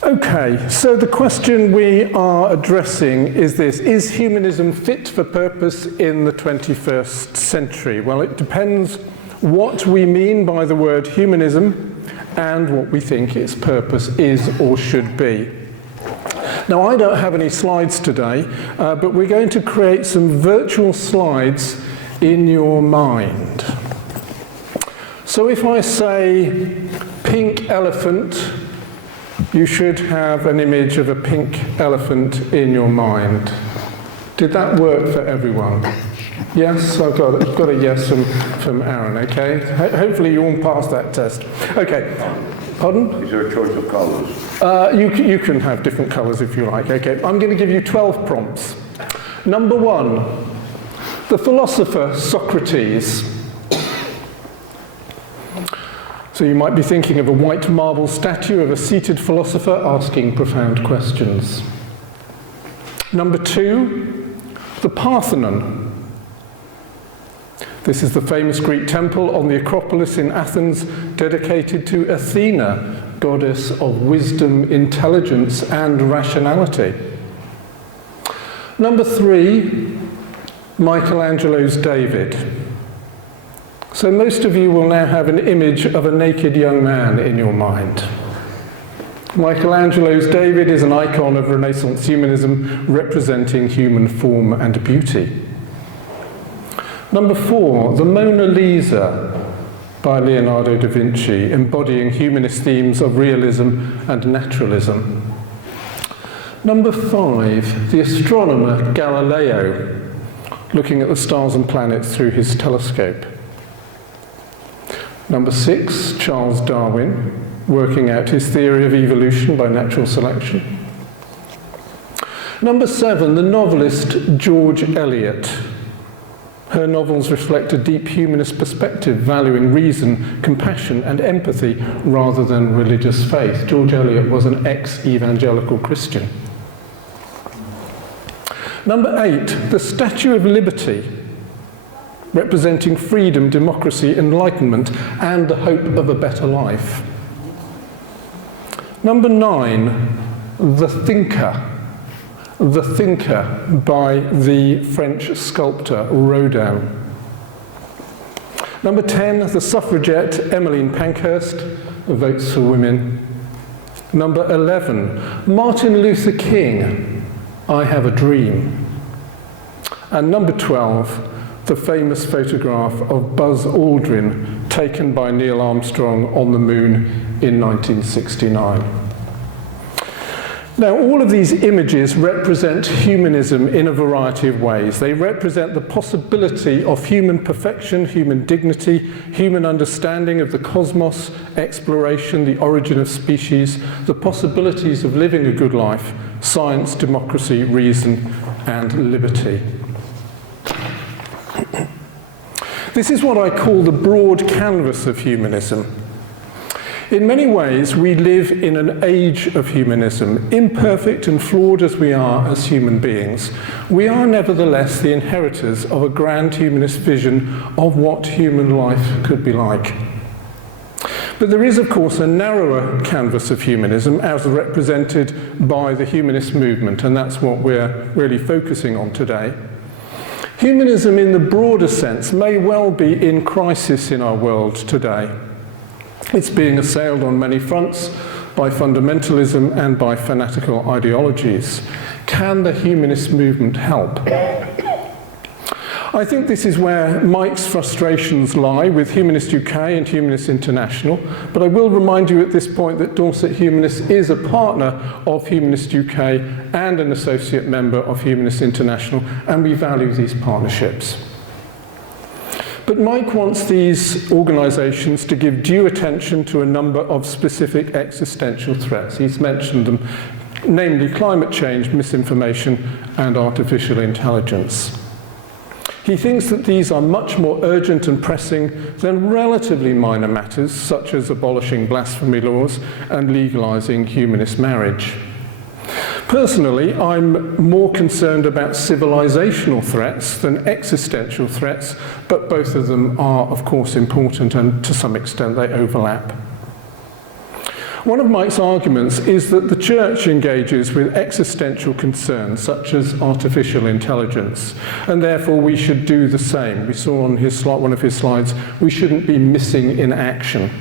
Okay, so the question we are addressing is this: is humanism fit for purpose in the 21st century? Well, it depends what we mean by the word humanism and what we think its purpose is or should be. Now, I don't have any slides today, but we're going to create some virtual slides in your mind. So if I say pink elephant, you should have an image of a pink elephant in your mind. Did that work for everyone? Yes, I've got a yes from Aaron, okay? Hopefully you all passed that test. Okay, pardon? Is there a choice of colours? You can have different colours if you like, okay? I'm going to give you 12 prompts. Number 1, the philosopher Socrates. So you might be thinking of a white marble statue of a seated philosopher asking profound questions. Number 2, the Parthenon. This is the famous Greek temple on the Acropolis in Athens, dedicated to Athena, goddess of wisdom, intelligence, and rationality. Number 3, Michelangelo's David. So most of you will now have an image of a naked young man in your mind. Michelangelo's David is an icon of Renaissance humanism representing human form and beauty. Number 4, the Mona Lisa by Leonardo da Vinci, embodying humanist themes of realism and naturalism. Number 5, the astronomer Galileo, looking at the stars and planets through his telescope. Number 6, Charles Darwin, working out his theory of evolution by natural selection. Number 7, the novelist George Eliot. Her novels reflect a deep humanist perspective, valuing reason, compassion and empathy rather than religious faith. George Eliot was an ex-evangelical Christian. Number 8, the Statue of Liberty, representing freedom, democracy, enlightenment and the hope of a better life. Number 9, The Thinker by the French sculptor Rodin. Number 10, the suffragette Emmeline Pankhurst, Votes for Women. Number 11, Martin Luther King, I Have a Dream. And number 12, the famous photograph of Buzz Aldrin taken by Neil Armstrong on the moon in 1969. Now, all of these images represent humanism in a variety of ways. They represent the possibility of human perfection, human dignity, human understanding of the cosmos, exploration, the origin of species, the possibilities of living a good life, science, democracy, reason, and liberty. This is what I call the broad canvas of humanism. In many ways, we live in an age of humanism. Imperfect and flawed as we are as human beings, we are nevertheless the inheritors of a grand humanist vision of what human life could be like. But there is, of course, a narrower canvas of humanism as represented by the humanist movement, and that's what we're really focusing on today. Humanism in the broader sense may well be in crisis in our world today. It's being assailed on many fronts by fundamentalism and by fanatical ideologies. Can the humanist movement help? I think this is where Mike's frustrations lie with Humanist UK and Humanist International, but I will remind you at this point that Dorset Humanists is a partner of Humanist UK and an associate member of Humanist International, and we value these partnerships. But Mike wants these organisations to give due attention to a number of specific existential threats. He's mentioned them, namely climate change, misinformation, and artificial intelligence. He thinks that these are much more urgent and pressing than relatively minor matters, such as abolishing blasphemy laws and legalising humanist marriage. Personally, I'm more concerned about civilizational threats than existential threats, but both of them are, of course, important, and to some extent they overlap. One of Mike's arguments is that the church engages with existential concerns such as artificial intelligence, and therefore we should do the same. We saw on one of his slides, we shouldn't be missing in action.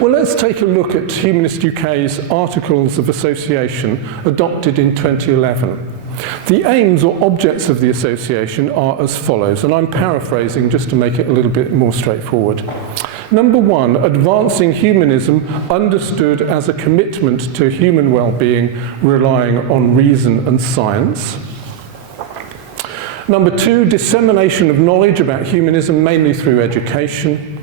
Well, let's take a look at Humanist UK's Articles of Association adopted in 2011. The aims or objects of the association are as follows, and I'm paraphrasing just to make it a little bit more straightforward. Number 1, advancing humanism understood as a commitment to human well-being relying on reason and science. Number 2, dissemination of knowledge about humanism mainly through education.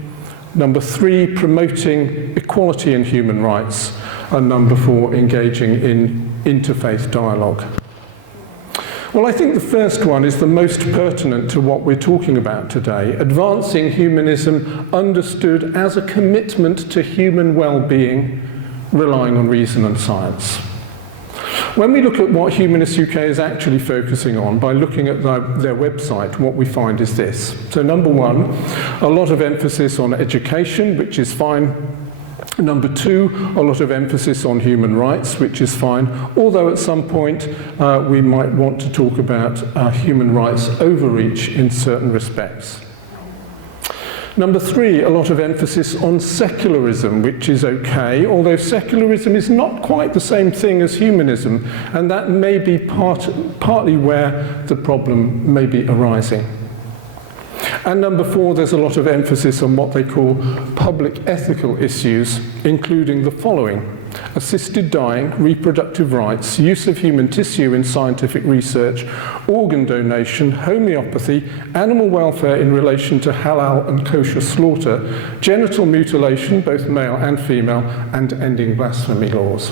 Number 3, promoting equality and human rights. And number 4, engaging in interfaith dialogue. Well, I think the first one is the most pertinent to what we're talking about today. Advancing humanism understood as a commitment to human well-being, relying on reason and science. When we look at what Humanist UK is actually focusing on, by looking at their website, what we find is this. So number 1, a lot of emphasis on education, which is fine. Number 2, a lot of emphasis on human rights, which is fine, although at some point we might want to talk about human rights overreach in certain respects. Number 3, a lot of emphasis on secularism, which is okay, although secularism is not quite the same thing as humanism, and that may be partly where the problem may be arising. And number 4, there's a lot of emphasis on what they call public ethical issues, including the following: assisted dying, reproductive rights, use of human tissue in scientific research, organ donation, homeopathy, animal welfare in relation to halal and kosher slaughter, genital mutilation, both male and female, and ending blasphemy laws.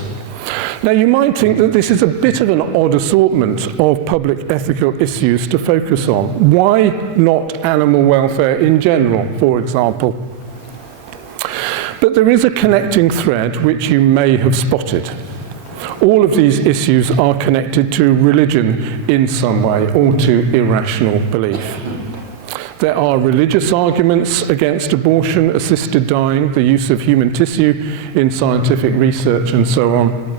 Now, you might think that this is a bit of an odd assortment of public ethical issues to focus on. Why not animal welfare in general, for example? But there is a connecting thread which you may have spotted. All of these issues are connected to religion in some way, or to irrational belief. There are religious arguments against abortion, assisted dying, the use of human tissue in scientific research, and so on.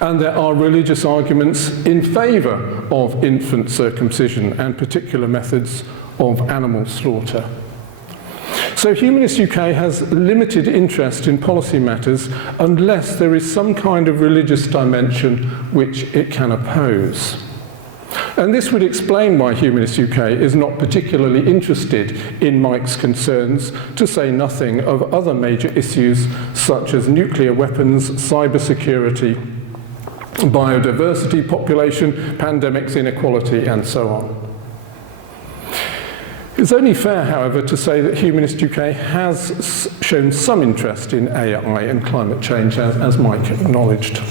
And there are religious arguments in favour of infant circumcision and particular methods of animal slaughter. So Humanist UK has limited interest in policy matters unless there is some kind of religious dimension which it can oppose. And this would explain why Humanist UK is not particularly interested in Mike's concerns, to say nothing of other major issues such as nuclear weapons, cybersecurity, biodiversity, population, pandemics, inequality, and so on. It's only fair, however, to say that Humanist UK has shown some interest in AI and climate change, as Mike acknowledged.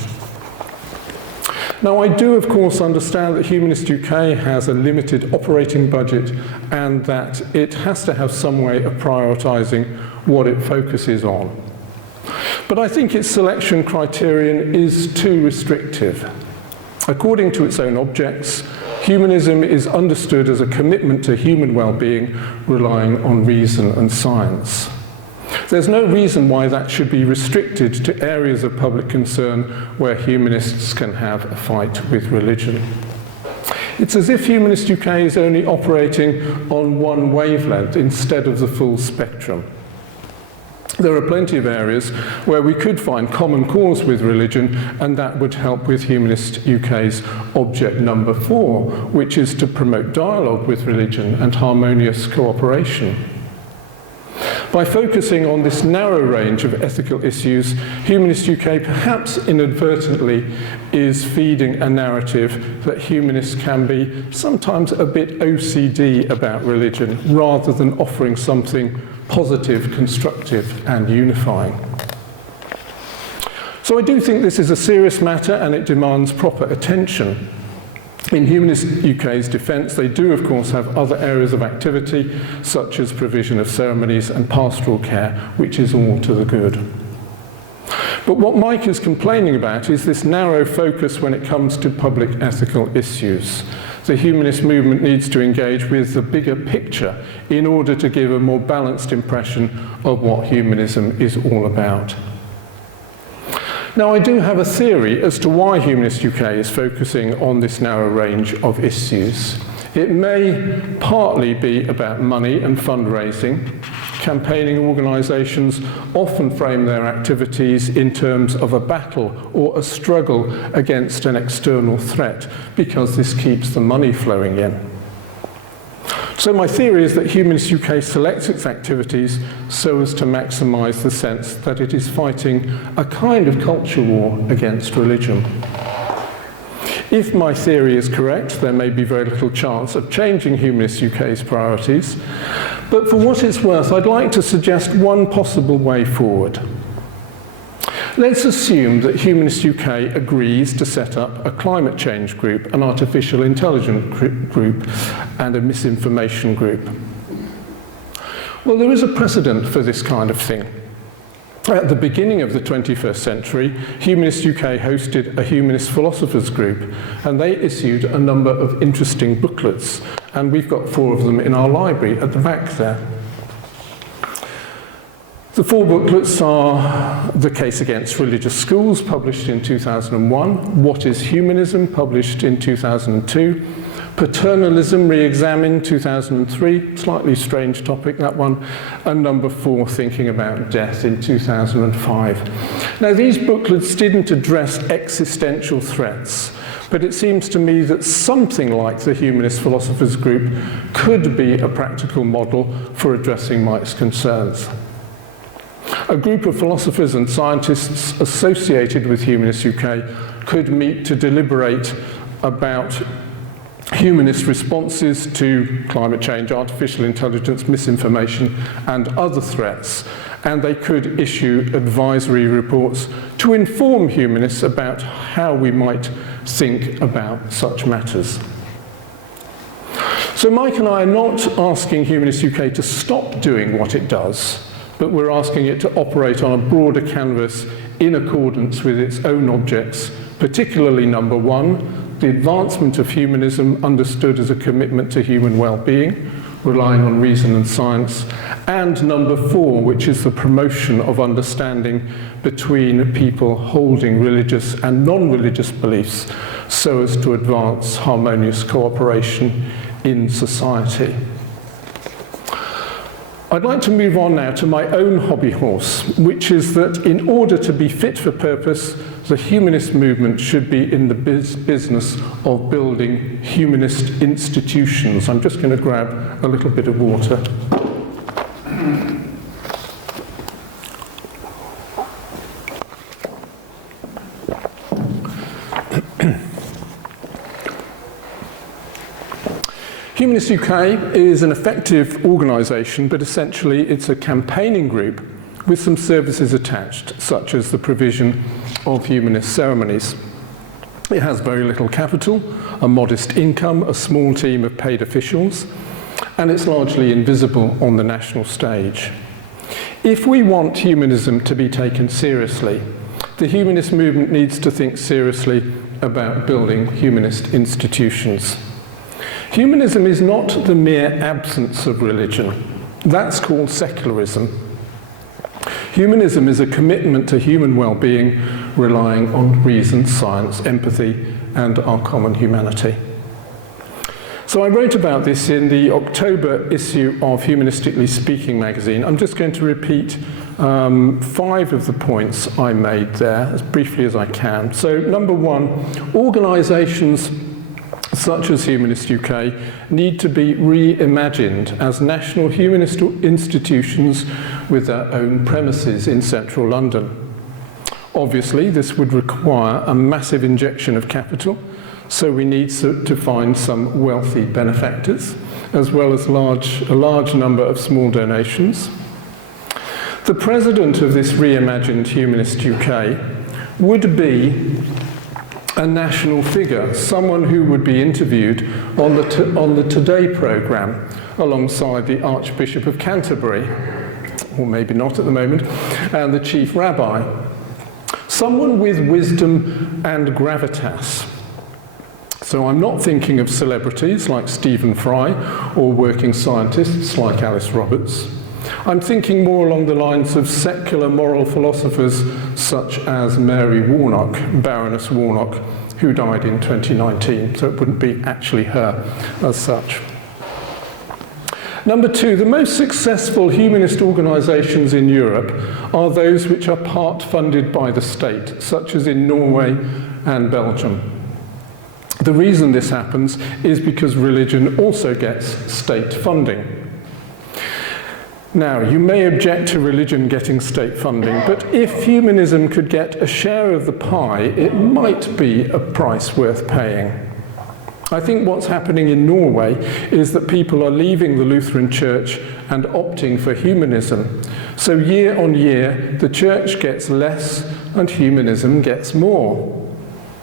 Now, I do, of course, understand that Humanist UK has a limited operating budget and that it has to have some way of prioritising what it focuses on. But I think its selection criterion is too restrictive. According to its own objects, humanism is understood as a commitment to human well-being relying on reason and science. There's no reason why that should be restricted to areas of public concern where humanists can have a fight with religion. It's as if Humanist UK is only operating on one wavelength instead of the full spectrum. There are plenty of areas where we could find common cause with religion, and that would help with Humanist UK's object number 4, which is to promote dialogue with religion and harmonious cooperation. By focusing on this narrow range of ethical issues, Humanist UK perhaps inadvertently is feeding a narrative that humanists can be sometimes a bit OCD about religion, rather than offering something positive, constructive, and unifying. So I do think this is a serious matter and it demands proper attention. In Humanist UK's defence, they do, of course, have other areas of activity, such as provision of ceremonies and pastoral care, which is all to the good. But what Mike is complaining about is this narrow focus when it comes to public ethical issues. The humanist movement needs to engage with the bigger picture in order to give a more balanced impression of what humanism is all about. Now, I do have a theory as to why Humanist UK is focusing on this narrow range of issues. It may partly be about money and fundraising. Campaigning organisations often frame their activities in terms of a battle or a struggle against an external threat, because this keeps the money flowing in. So my theory is that Humanist UK selects its activities so as to maximise the sense that it is fighting a kind of culture war against religion. If my theory is correct, there may be very little chance of changing Humanist UK's priorities, but for what it's worth, I'd like to suggest one possible way forward. Let's assume that Humanist UK agrees to set up a climate change group, an artificial intelligence group, and a misinformation group. Well, there is a precedent for this kind of thing. At the beginning of the 21st century, Humanist UK hosted a humanist philosophers group, and they issued a number of interesting booklets, and we've got 4 of them in our library at the back there. The 4 booklets are The Case Against Religious Schools, published in 2001, What is Humanism, published in 2002, Paternalism Re-examined, 2003, slightly strange topic, that one, and number 4, Thinking About Death, in 2005. Now, these booklets didn't address existential threats, but it seems to me that something like the Humanist Philosophers Group could be a practical model for addressing Mike's concerns. A group of philosophers and scientists associated with Humanists UK could meet to deliberate about humanist responses to climate change, artificial intelligence, misinformation, and other threats. And they could issue advisory reports to inform humanists about how we might think about such matters. So Mike and I are not asking Humanists UK to stop doing what it does, but we're asking it to operate on a broader canvas in accordance with its own objects, particularly number one, the advancement of humanism understood as a commitment to human well-being, relying on reason and science, and number four, which is the promotion of understanding between people holding religious and non-religious beliefs so as to advance harmonious cooperation in society. I'd like to move on now to my own hobby horse, which is that in order to be fit for purpose, the humanist movement should be in the business of building humanist institutions. I'm just going to grab a little bit of water. Humanists UK is an effective organisation, but essentially it's a campaigning group with some services attached, such as the provision of humanist ceremonies. It has very little capital, a modest income, a small team of paid officials, and it's largely invisible on the national stage. If we want humanism to be taken seriously, the humanist movement needs to think seriously about building humanist institutions. Humanism is not the mere absence of religion. That's called secularism. Humanism is a commitment to human well-being, relying on reason, science, empathy, and our common humanity. So I wrote about this in the October issue of Humanistically Speaking magazine. I'm just going to repeat 5 of the points I made there as briefly as I can. So number one, organisations such as Humanists UK need to be reimagined as national humanist institutions with their own premises in central London. Obviously, this would require a massive injection of capital, so we need to find some wealthy benefactors, as well as a large number of small donations. The president of this reimagined Humanist UK would be a national figure, someone who would be interviewed on the Today programme alongside the Archbishop of Canterbury, or maybe not at the moment, and the chief rabbi. Someone with wisdom and gravitas. So I'm not thinking of celebrities like Stephen Fry or working scientists like Alice Roberts. I'm thinking more along the lines of secular moral philosophers such as Mary Warnock, Baroness Warnock, who died in 2019, so it wouldn't be actually her as such. Number two, the most successful humanist organisations in Europe are those which are part funded by the state, such as in Norway and Belgium. The reason this happens is because religion also gets state funding. Now, you may object to religion getting state funding, but if humanism could get a share of the pie, it might be a price worth paying. I think what's happening in Norway is that people are leaving the Lutheran Church and opting for humanism. So year on year, the Church gets less and humanism gets more.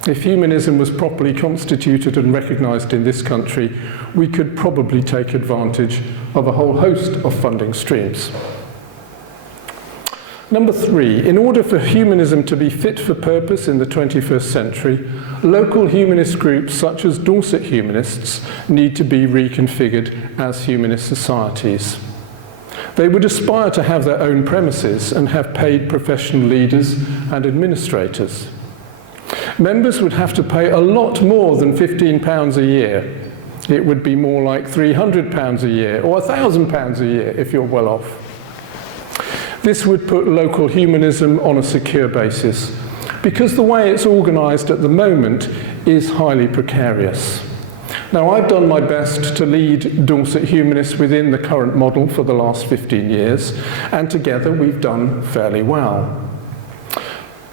If humanism was properly constituted and recognised in this country, we could probably take advantage of a whole host of funding streams. Number three, in order for humanism to be fit for purpose in the 21st century, local humanist groups such as Dorset Humanists need to be reconfigured as humanist societies. They would aspire to have their own premises and have paid professional leaders and administrators. Members would have to pay a lot more than £15 a year. It would be more like £300 a year or £1,000 a year if you're well off. This would put local humanism on a secure basis because the way it's organised at the moment is highly precarious. Now, I've done my best to lead Dorset Humanists within the current model for the last 15 years, and together we've done fairly well.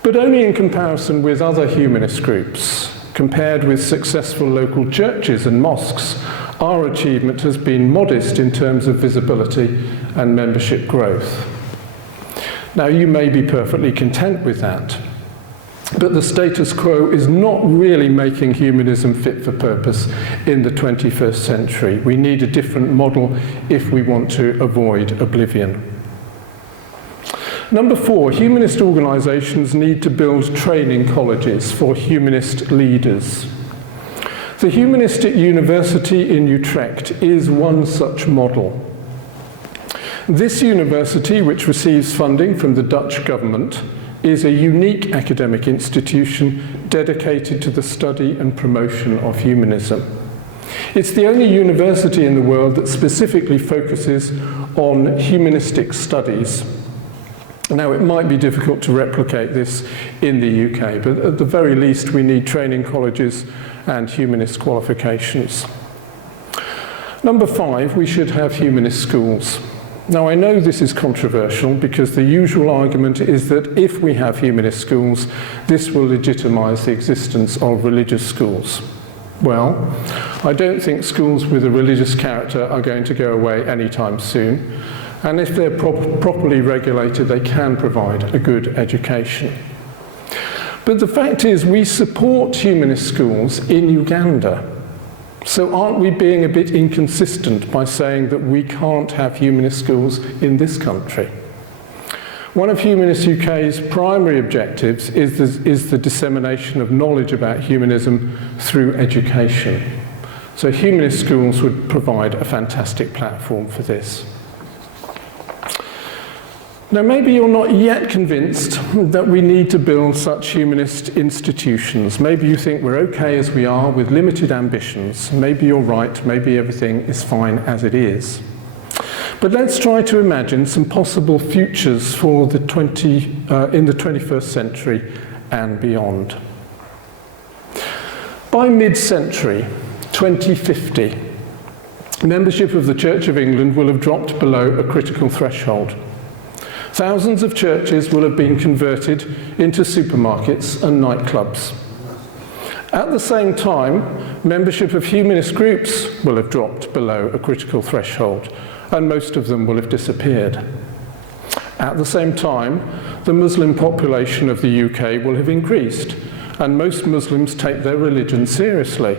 But only in comparison with other humanist groups. Compared with successful local churches and mosques, our achievement has been modest in terms of visibility and membership growth. Now, you may be perfectly content with that, but the status quo is not really making humanism fit for purpose in the 21st century. We need a different model if we want to avoid oblivion. Number 4, humanist organisations need to build training colleges for humanist leaders. The Humanistic University in Utrecht is one such model. This university, which receives funding from the Dutch government, is a unique academic institution dedicated to the study and promotion of humanism. It's the only university in the world that specifically focuses on humanistic studies. Now, it might be difficult to replicate this in the UK, but at the very least we need training colleges and humanist qualifications. Number 5, we should have humanist schools. Now, I know this is controversial because the usual argument is that if we have humanist schools, this will legitimise the existence of religious schools. Well, I don't think schools with a religious character are going to go away anytime soon. And if they're properly regulated, they can provide a good education. But the fact is, we support humanist schools in Uganda. So aren't we being a bit inconsistent by saying that we can't have humanist schools in this country? One of Humanist UK's primary objectives is the dissemination of knowledge about humanism through education. So humanist schools would provide a fantastic platform for this. Now, maybe you're not yet convinced that we need to build such humanist institutions. Maybe you think we're okay as we are with limited ambitions. Maybe you're right, maybe everything is fine as it is. But let's try to imagine some possible futures for in the 21st century and beyond. By mid-century, 2050, membership of the Church of England will have dropped below a critical threshold. Thousands of churches will have been converted into supermarkets and nightclubs. At the same time, membership of humanist groups will have dropped below a critical threshold, and most of them will have disappeared. At the same time, the Muslim population of the UK will have increased, and most Muslims take their religion seriously,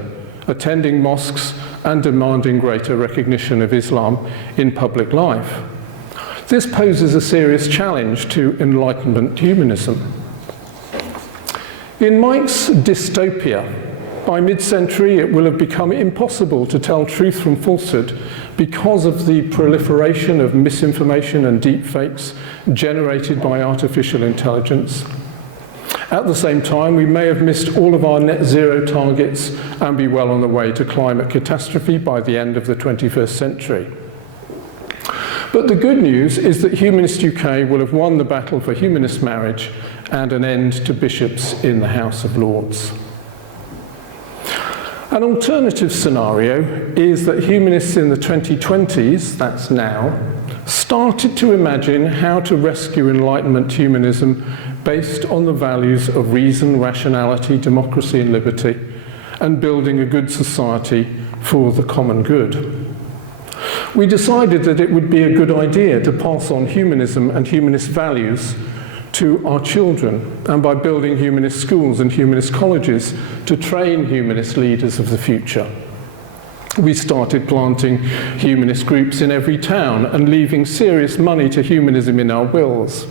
attending mosques and demanding greater recognition of Islam in public life. This poses a serious challenge to Enlightenment humanism. In Mike's dystopia, by mid-century it will have become impossible to tell truth from falsehood because of the proliferation of misinformation and deepfakes generated by artificial intelligence. At the same time, we may have missed all of our net zero targets and be well on the way to climate catastrophe by the end of the 21st century. But the good news is that Humanist UK will have won the battle for humanist marriage and an end to bishops in the House of Lords. An alternative scenario is that humanists in the 2020s, that's now, started to imagine how to rescue Enlightenment humanism based on the values of reason, rationality, democracy and liberty, and building a good society for the common good. We decided that it would be a good idea to pass on humanism and humanist values to our children, and by building humanist schools and humanist colleges to train humanist leaders of the future. We started planting humanist groups in every town and leaving serious money to humanism in our wills.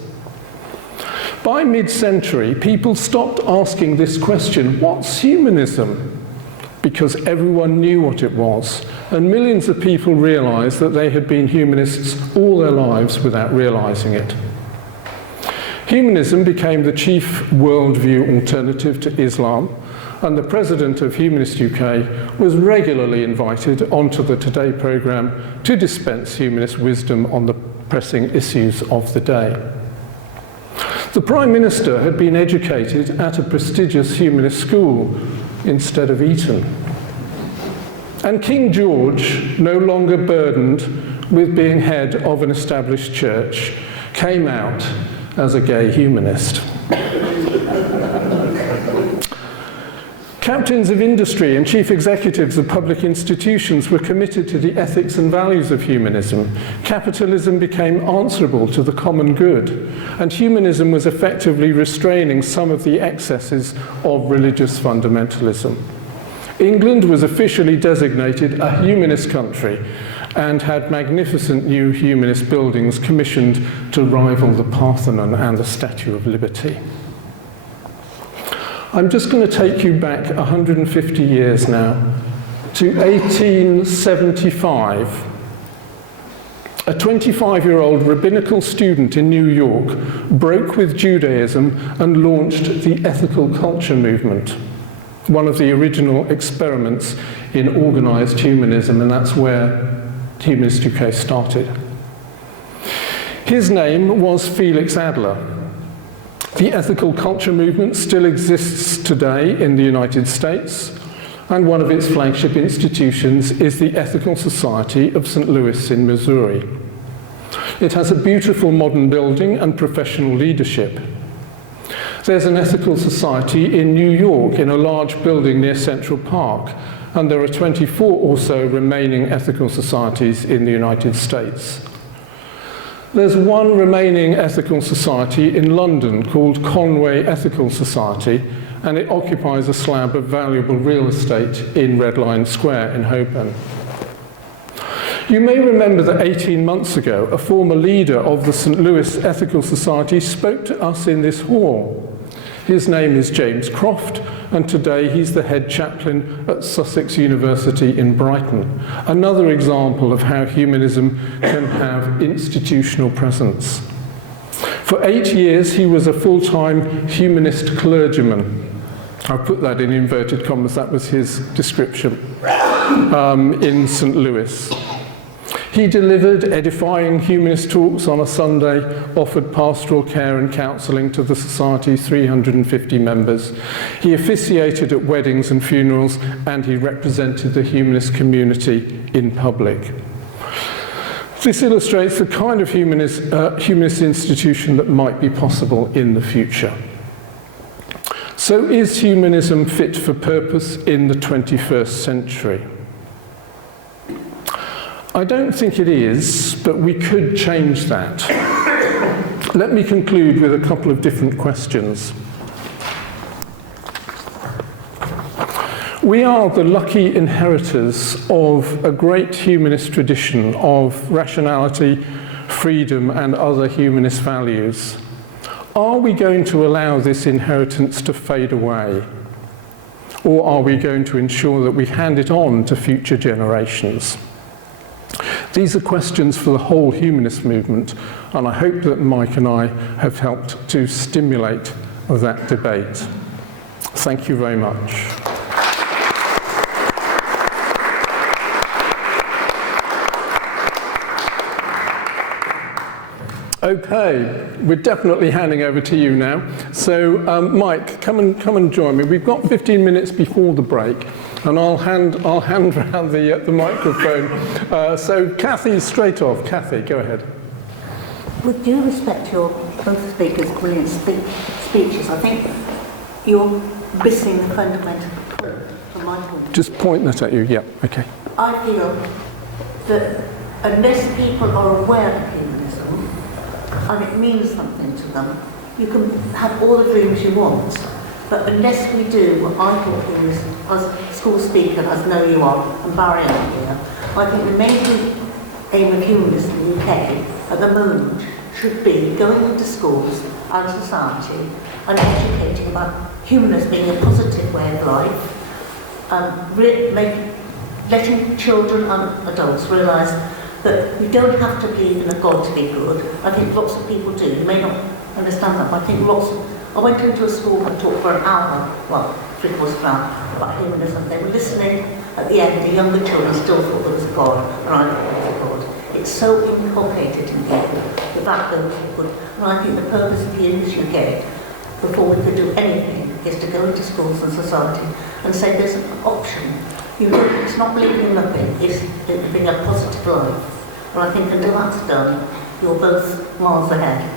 By mid-century, people stopped asking this question, what's humanism? Because everyone knew what it was, and millions of people realized that they had been humanists all their lives without realizing it. Humanism became the chief worldview alternative to Islam, and the president of Humanist UK was regularly invited onto the Today programme to dispense humanist wisdom on the pressing issues of the day. The Prime Minister had been educated at a prestigious humanist school instead of Eton. And King George, no longer burdened with being head of an established church, came out as a gay humanist. Captains of industry and chief executives of public institutions were committed to the ethics and values of humanism. Capitalism became answerable to the common good, and humanism was effectively restraining some of the excesses of religious fundamentalism. England was officially designated a humanist country and had magnificent new humanist buildings commissioned to rival the Parthenon and the Statue of Liberty. I'm just going to take you back 150 years now to 1875. A 25-year-old rabbinical student in New York broke with Judaism and launched the ethical culture movement, one of the original experiments in organized humanism, and that's where Humanist UK started. His name was Felix Adler. The ethical culture movement still exists today in the United States, and one of its flagship institutions is the Ethical Society of St. Louis in Missouri. It has a beautiful modern building and professional leadership. There's an ethical society in New York in a large building near Central Park, and there are 24 or so remaining ethical societies in the United States. There's one remaining ethical society in London called Conway Ethical Society, and it occupies a slab of valuable real estate in Red Lion Square in Holborn. You may remember that 18 months ago, a former leader of the St. Louis Ethical Society spoke to us in this hall. His name is James Croft, and today he's the head chaplain at Sussex University in Brighton. Another example of how humanism can have institutional presence. For 8 years, he was a full-time humanist clergyman. I'll put that in inverted commas, that was his description, in St. Louis. He delivered edifying humanist talks on a Sunday, offered pastoral care and counselling to the Society's 350 members. He officiated at weddings and funerals, and he represented the humanist community in public. This illustrates the kind of humanist institution that might be possible in the future. So is humanism fit for purpose in the 21st century? I don't think it is, but we could change that. Let me conclude with a couple of different questions. We are the lucky inheritors of a great humanist tradition of rationality, freedom, and other humanist values. Are we going to allow this inheritance to fade away? Or are we going to ensure that we hand it on to future generations? These are questions for the whole humanist movement, and I hope that Mike and I have helped to stimulate that debate. Thank you very much. Okay, we're definitely handing over to you now. So, Mike, come and join me. We've got 15 minutes before the break, and I'll hand around the microphone. So, Kathy, straight off. Kathy, go ahead. With due respect to your both speakers' brilliant speeches, I think you're missing the fundamental point from my point of view. Just point that at you. Yeah. Okay. I feel that unless people are aware of humanism, and it means something to them, you can have all the dreams you want. But unless we do what I thought was, as a school speaker, as I know you are, and Barry are here, I think the main aim of humanism in the UK at the moment should be going into schools and society and educating about humanism being a positive way of life, letting children and adults realise that you don't have to believe in a God to be good. I think lots of people do. You may not understand that, but I think I went into a school and talked for an hour, well, 3/4 of an hour, about humanism. They were listening. At the end, the younger children still thought there was a God, and I thought there was a God. It's so inculcated in people, the fact that people could, and I think the purpose of the English UK, before we could do anything, is to go into schools and society and say there's an option. It's not believing nothing, it's living a positive life. And I think until that's done, you're both miles ahead.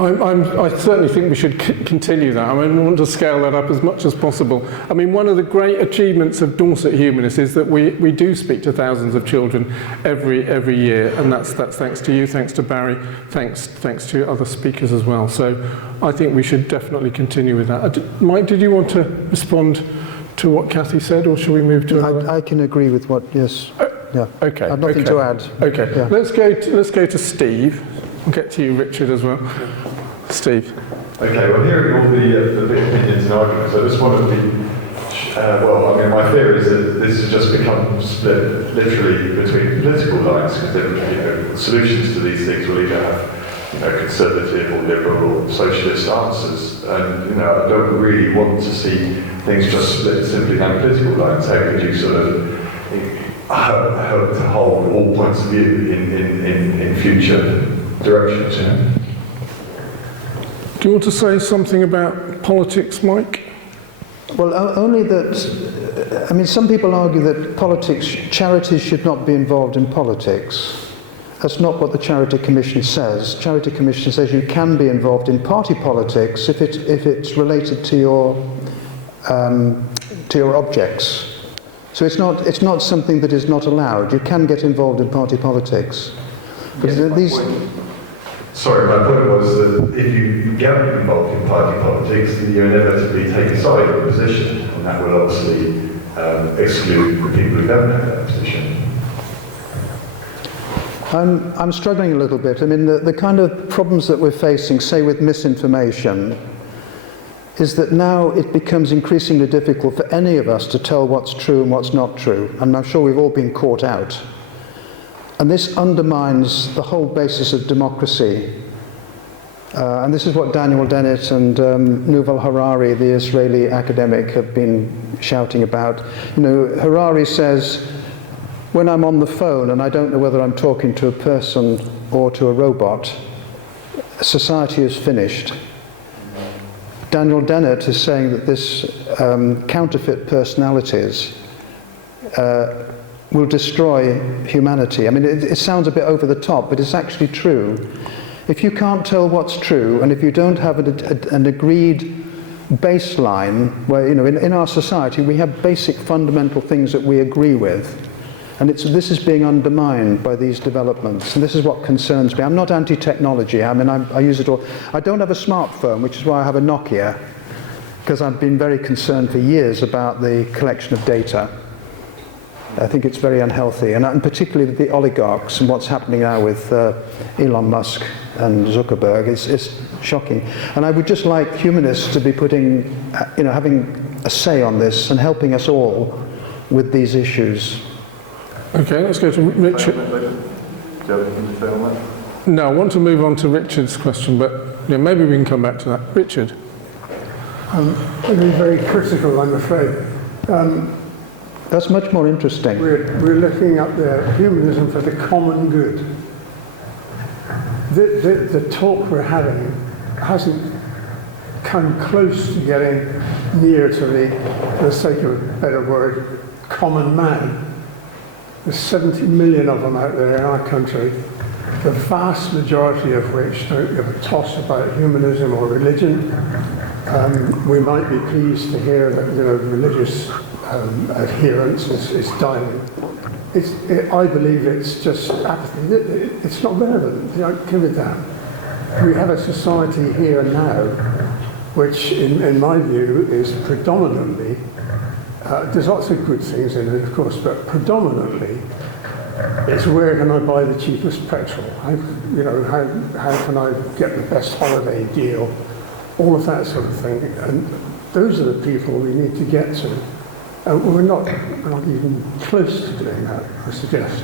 I certainly think we should continue that. I mean, we want to scale that up as much as possible. I mean, one of the great achievements of Dorset Humanists is that we do speak to thousands of children every year, and that's thanks to you, thanks to Barry, thanks to other speakers as well. So I think we should definitely continue with that. Mike, did you want to respond to what Kathy said, or shall we move to another? I can agree with what, yes. Yeah. Okay. I have nothing to add. Okay. Yeah. Let's go to Steve. We'll get to you, Richard, as well. Steve. Okay, well, hearing all the big opinions and arguments, I just want to be, my fear is that this has just become split literally between political lines, because solutions to these things will either have conservative or liberal or socialist answers, and I don't really want to see things just split simply down political lines. How could you sort of hope to hold all points of view in future directions? Do you want to say something about politics, Mike? Well, only that, some people argue that charities should not be involved in politics. That's not what the Charity Commission says. Charity Commission says you can be involved in party politics if it's related to your objects. So it's not something that is not allowed. You can get involved in party politics. Sorry, my point was that if you get involved in party politics, then you inevitably take a side or a position, and that will obviously exclude the people who don't have that position. I'm struggling a little bit. I mean, the kind of problems that we're facing, say with misinformation, is that now it becomes increasingly difficult for any of us to tell what's true and what's not true, and I'm sure we've all been caught out. And this undermines the whole basis of democracy. And this is what Daniel Dennett and Yuval Harari, the Israeli academic, have been shouting about. Harari says, when I'm on the phone and I don't know whether I'm talking to a person or to a robot, society is finished. Daniel Dennett is saying that this counterfeit personalities will destroy humanity. I mean, it sounds a bit over the top, but it's actually true. If you can't tell what's true, and if you don't have an agreed baseline, where, in our society we have basic fundamental things that we agree with, and this is being undermined by these developments, and this is what concerns me. I'm not anti-technology. I mean, I use it all. I don't have a smartphone, which is why I have a Nokia, because I've been very concerned for years about the collection of data. I think it's very unhealthy, and particularly the oligarchs and what's happening now with Elon Musk and Zuckerberg is shocking. And I would just like humanists to be having a say on this and helping us all with these issues. Okay, let's go to Richard. Do you have anything to say on that? No, I want to move on to Richard's question, but maybe we can come back to that. Richard. I'm being very critical, I'm afraid. That's much more interesting. We're looking up there, humanism for the common good. The talk we're having hasn't come close to getting near to for the sake of a better word, common man. There's 70 million of them out there in our country, the vast majority of which don't give a toss about humanism or religion. We might be pleased to hear that religious adherence is dying. I believe it's just apathy. It's not relevant. They don't give a damn. We have a society here and now, which, in my view, is predominantly. There's lots of good things in it, of course, but predominantly, it's where can I buy the cheapest petrol? How can I get the best holiday deal? All of that sort of thing, and those are the people we need to get to. We're not even close to doing that, I suggest.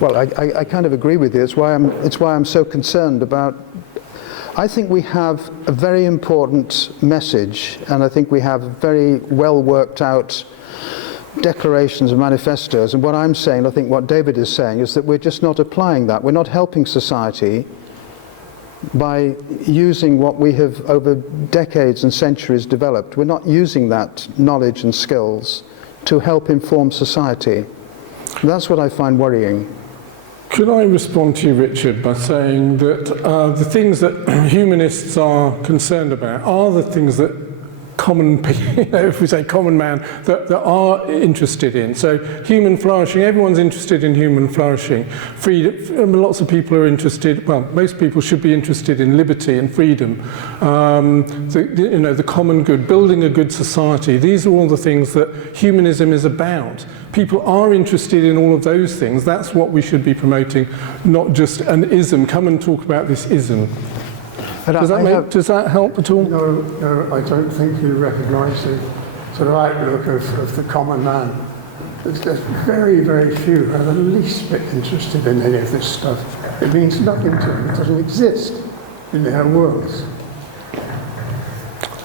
Well, I kind of agree with you. It's why I'm so concerned about. I think we have a very important message, and I think we have very well worked out declarations and manifestos. And what I'm saying, I think what David is saying, is that we're just not applying that. We're not helping society by using what we have over decades and centuries developed. We're not using that knowledge and skills to help inform society. That's what I find worrying. Could I respond to you, Richard, by saying that the things that humanists are concerned about are the things that common people, if we say common man, that are interested in. So human flourishing, everyone's interested in human flourishing. Freedom, lots of people are interested, well, most people should be interested in liberty and freedom. The common good, building a good society. These are all the things that humanism is about. People are interested in all of those things. That's what we should be promoting, not just an ism. Come and talk about this ism. Does that help at all? No, I don't think you recognise the sort of outlook of the common man. There's very, very few who are the least bit interested in any of this stuff. It means nothing to them. It doesn't exist in their worlds.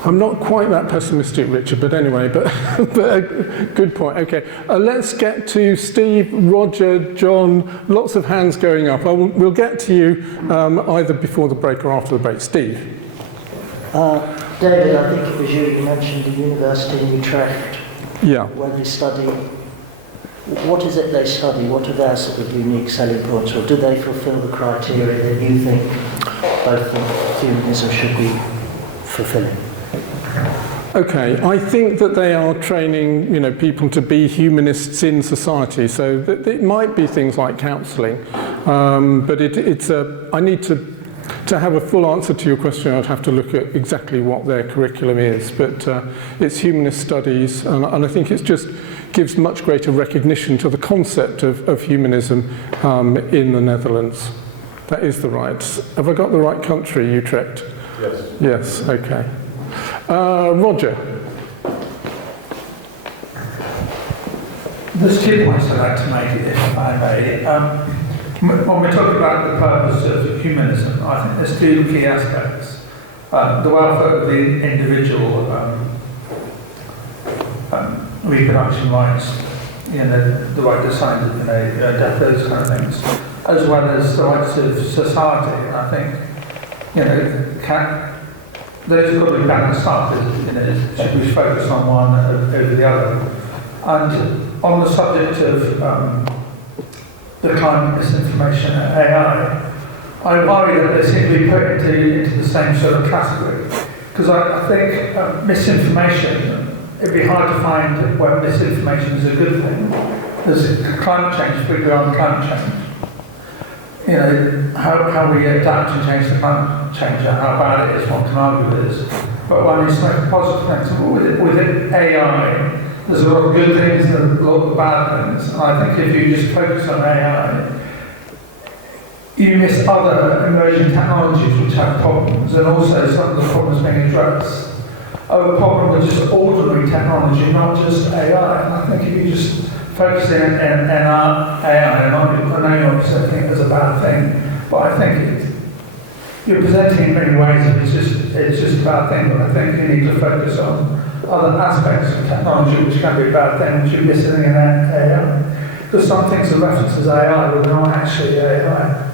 I'm not quite that pessimistic, Richard, but anyway, but a good point. Okay, let's get to Steve, Roger, John, lots of hands going up. We'll get to you either before the break or after the break. Steve. David, I think it was you mentioned the university in Utrecht, yeah, where they study. What is it they study? What are their sort of unique selling points, or do they fulfil the criteria that you think both humanism should be fulfilling? Okay, I think that they are training, people to be humanists in society. So that it might be things like counselling, but I need to have a full answer to your question. I'd have to look at exactly what their curriculum is. But it's humanist studies, and I think it just gives much greater recognition to the concept of humanism in the Netherlands. That is the right. Have I got the right country, Utrecht? Yes. Yes. Okay. Roger. There's 2 points I'd like to make, if I may. When we talk about the purpose of humanism, I think there's 2 key aspects. The welfare of the individual, reproduction rights, the right to sign, death, those kind of things, as well as the rights of society. And I think, those have got to be balanced up. Should we focus on one over the other? And on the subject of the climate misinformation and AI, I worry that they seem to be put into the same sort of category. Because I think misinformation, it'd be hard to find where misinformation is a good thing. There's climate change, particularly on climate change. How we adapt and change the climate change and how bad it is, one can argue it is. But one needs to make a positive thing. With AI, there's a lot of good things and a lot of bad things. And I think if you just focus on AI, you miss other emerging technologies which have problems, and also some of the problems being addressed are a problem with just ordinary technology, not just AI. And I think if you just focus in on AI, and I know you're not saying it as a bad thing, but I think you're presenting in many ways it's just a bad thing, but I think you need to focus on other aspects of technology which can be a bad thing, which you're missing in AI. Because some things are referenced as AI, but they're not actually AI.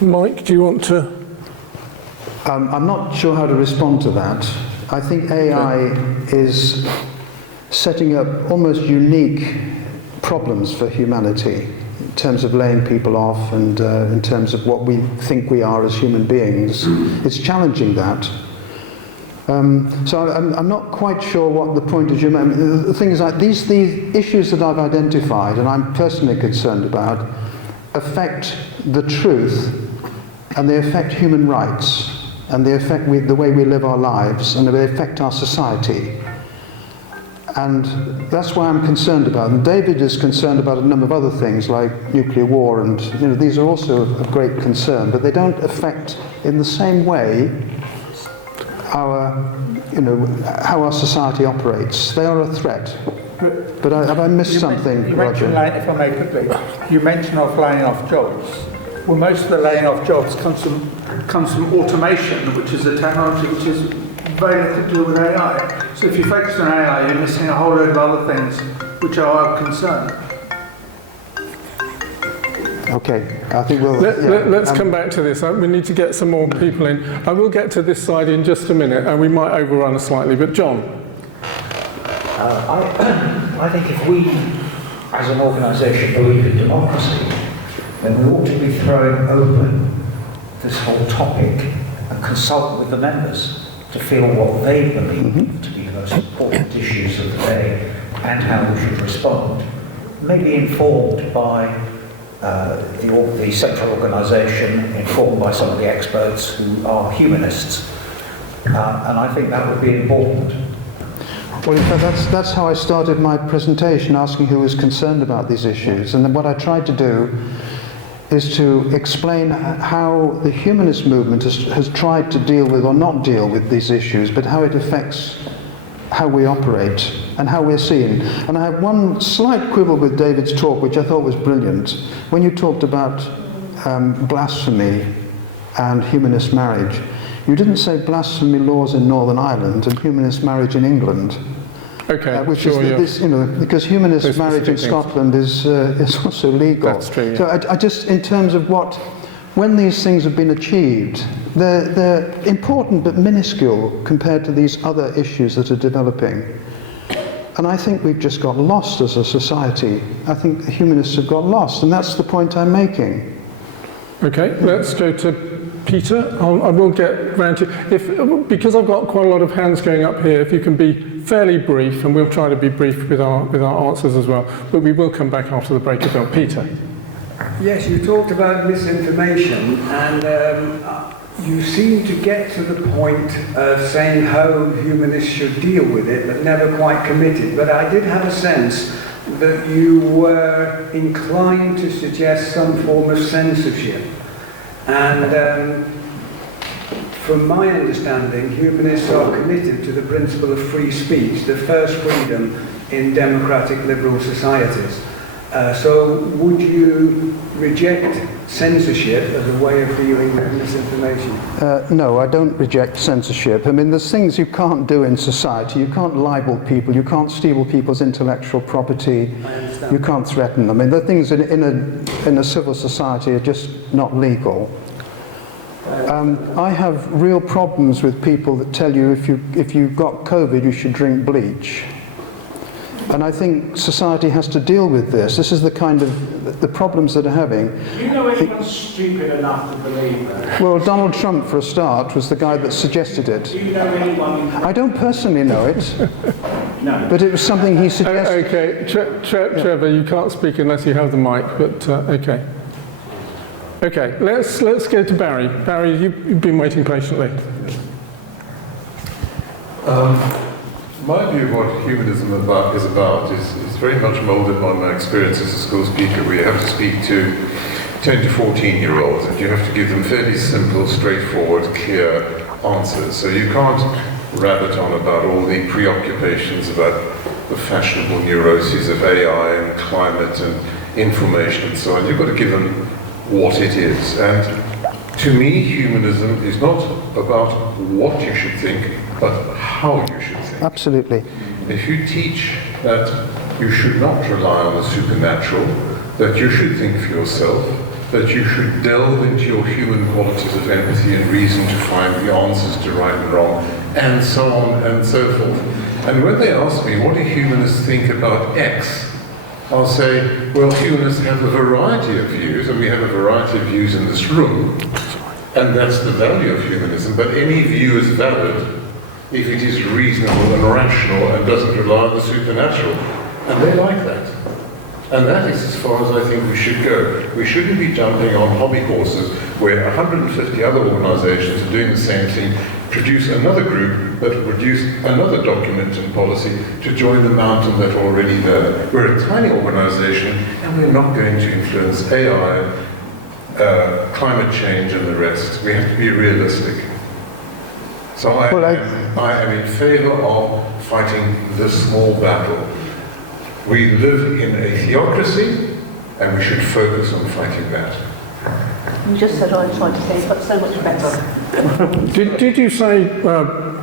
Mike, do you want to? I'm not sure how to respond to that. I think AI is setting up almost unique problems for humanity in terms of laying people off and in terms of what we think we are as human beings. It's challenging that. So I'm not quite sure what the point is. The thing is that these issues that I've identified and I'm personally concerned about affect the truth, and they affect human rights, and they affect the way we live our lives, and they affect our society. And that's why I'm concerned about them. David is concerned about a number of other things like nuclear war, and these are also of great concern, but they don't affect in the same way how our society operates. They are a threat. But have I missed something, Roger? If I may quickly, you mentioned laying off jobs. Well, most of the laying off jobs comes from automation, which is a technology which is very little to do with AI. So if you focus on AI, you're missing a whole load of other things which are of concern. Okay, I think we'll... Let's come back to this. We need to get some more people in. I will get to this side in just a minute, and we might overrun slightly, but John. I think if we, as an organisation, believe in democracy, then we ought to be throwing open this whole topic and consult with the members to feel what they believe to be the most important issues of the day and how we should respond. Maybe informed by the central organisation, informed by some of the experts who are humanists. And I think that would be important. Well, in fact, that's how I started my presentation, asking who was concerned about these issues. And then what I tried to do is to explain how the humanist movement has tried to deal with or not deal with these issues, but how it affects how we operate and how we're seen. And I have one slight quibble with David's talk, which I thought was brilliant. When you talked about blasphemy and humanist marriage, you didn't say blasphemy laws in Northern Ireland and humanist marriage in England. Okay, which is this, because humanist marriage in Scotland is also legal. That's true. Yeah. So I just, in terms of when these things have been achieved, they're important but minuscule compared to these other issues that are developing. And I think we've just got lost as a society. I think the humanists have got lost, and that's the point I'm making. Okay, let's go to Peter. I will get round to because I've got quite a lot of hands going up here. If you can be fairly brief, and we'll try to be brief with our answers as well. But we will come back after the break as well. Peter. Yes, you talked about misinformation, and you seem to get to the point of saying how humanists should deal with it, but never quite committed. But I did have a sense that you were inclined to suggest some form of censorship. And from my understanding, humanists are committed to the principle of free speech, the first freedom in democratic liberal societies. So would you reject censorship as a way of dealing with misinformation? No, I don't reject censorship. I mean, there's things you can't do in society. You can't libel people. You can't steal people's intellectual property. You can't threaten them. I mean, the things in a civil society are just not legal. I have real problems with people that tell you if you've got COVID, you should drink bleach. And I think society has to deal with this. This is the kind of the problems that are having. Do you know anyone stupid enough to believe that? Well, Donald Trump, for a start, was the guy that suggested it. Do you know anyone? I don't personally know it. No. But it was something he suggested. Okay, Trevor, you can't speak unless you have the mic. But okay. Okay, let's go to Barry. Barry, you've been waiting patiently. My view of what humanism is about is very much moulded by my experience as a school speaker, where you have to speak to 10 to 14-year-olds, and you have to give them fairly simple, straightforward, clear answers. So you can't rabbit on about all the preoccupations about the fashionable neuroses of AI and climate and information and so on. You've got to give them what it is. And to me, humanism is not about what you should think, but how you should think. Absolutely. If you teach that you should not rely on the supernatural, that you should think for yourself, that you should delve into your human qualities of empathy and reason to find the answers to right and wrong, and so on and so forth. And when they ask me, what do humanists think about X? I'll say, well, humanists have a variety of views, and we have a variety of views in this room, and that's the value of humanism, but any view is valid if it is reasonable and rational and doesn't rely on the supernatural. And they like that. And that is as far as I think we should go. We shouldn't be jumping on hobby horses where 150 other organizations are doing the same thing, produce another group that will produce another document and policy to join the mountain that's already there. We're a tiny organization, and we're not going to influence AI, climate change and the rest. We have to be realistic. So I am in favor of fighting the small battle. We live in a theocracy, and we should focus on fighting that. You just said what I tried to say, but so much better. Did you say,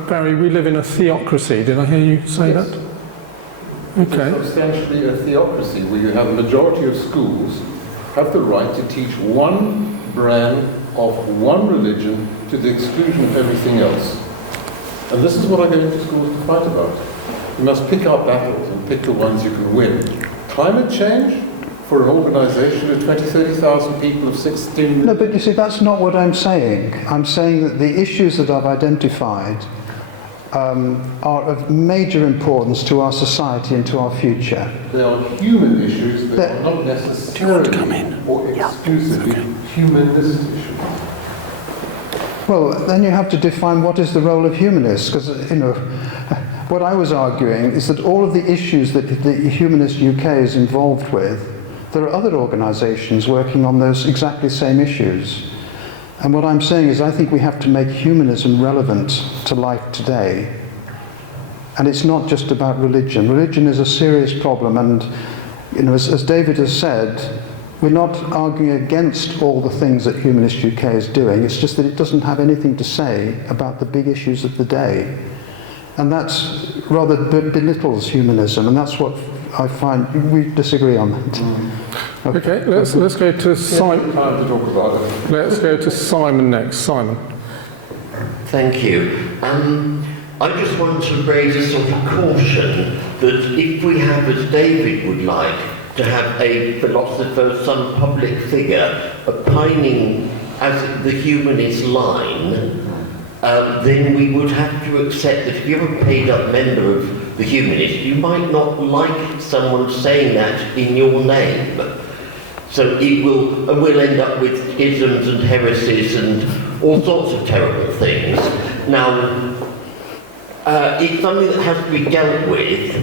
Barry, we live in a theocracy? Did I hear you say that? Okay. It's substantially a theocracy where you have a majority of schools have the right to teach one brand of one religion to the exclusion of everything else. And this is what I go into schools to fight about. You must pick our battles and pick the ones you can win. Climate change, for an organisation of 20, 30,000 people of 16 million. No, but you see, that's not what I'm saying. I'm saying that the issues that I've identified are of major importance to our society and to our future. They are human issues, they are not necessarily or exclusively humanist issues. Well, then you have to define what is the role of humanists, because, you know, what I was arguing is that all of the issues that the Humanist UK is involved with, there are other organisations working on those exactly same issues. And what I'm saying is I think we have to make humanism relevant to life today. And it's not just about religion. Religion is a serious problem, and, you know, as David has said, we're not arguing against all the things that Humanist UK is doing. It's just that it doesn't have anything to say about the big issues of the day. And that's rather belittles humanism, and that's what I find we disagree on that. Okay, let's go to Simon. Time to talk about it. Let's go to Simon next. Simon. Thank you. I just want to raise a sort of caution that if we have, as David would like, to have a philosopher, some public figure, opining as the humanist line, then we would have to accept that if you're a paid-up member of the Humanists, you might not like someone saying that in your name. So we'll end up with isms and heresies and all sorts of terrible things. Now, it's something that has to be dealt with.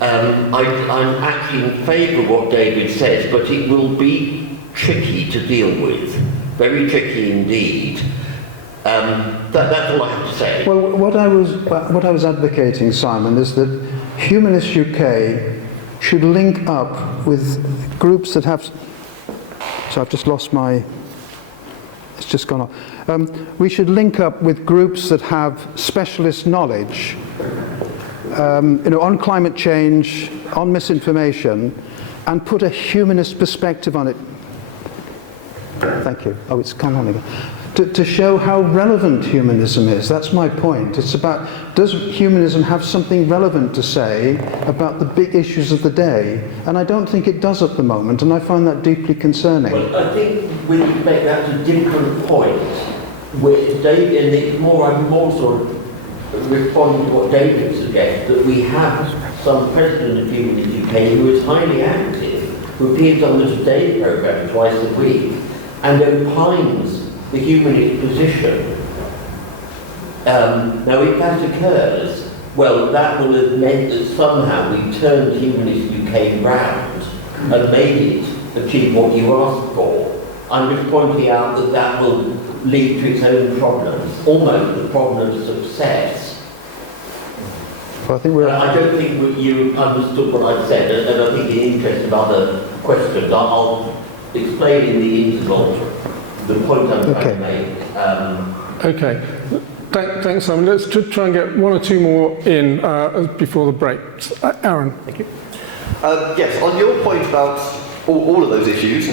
I'm actually in favour of what David says, but it will be tricky to deal with. Very tricky indeed. That's all I have to say. Well, what I was advocating, Simon, is that Humanist UK should link up with groups that have... So I've just lost my... It's just gone off. We should link up with groups that have specialist knowledge, you know, on climate change, on misinformation, and put a humanist perspective on it. Thank you. Oh, it's gone on again. To show how relevant humanism is. That's my point. It's about, does humanism have something relevant to say about the big issues of the day? And I don't think it does at the moment, and I find that deeply concerning. Well, I think with respect, that's a different point. Where David, and it's more, I'm more sort of responding to what David suggests, that we have some president of Humanist UK who is highly active, who appears on the Today programme twice a week, and opines the humanist position. Now, if that occurs, well, that will have meant that somehow we turned Humanist UK round and made it achieve what you asked for. I'm just pointing out that that will lead to its own problems, almost the problem of success. Well, I think I don't think you understood what I said, and I think in the interest of other questions, I'll explain in the interval the point I'm trying to make. Okay. Thanks, Simon. Let's try and get one or two more in before the break. Aaron. Thank you. Yes, on your point about all of those issues,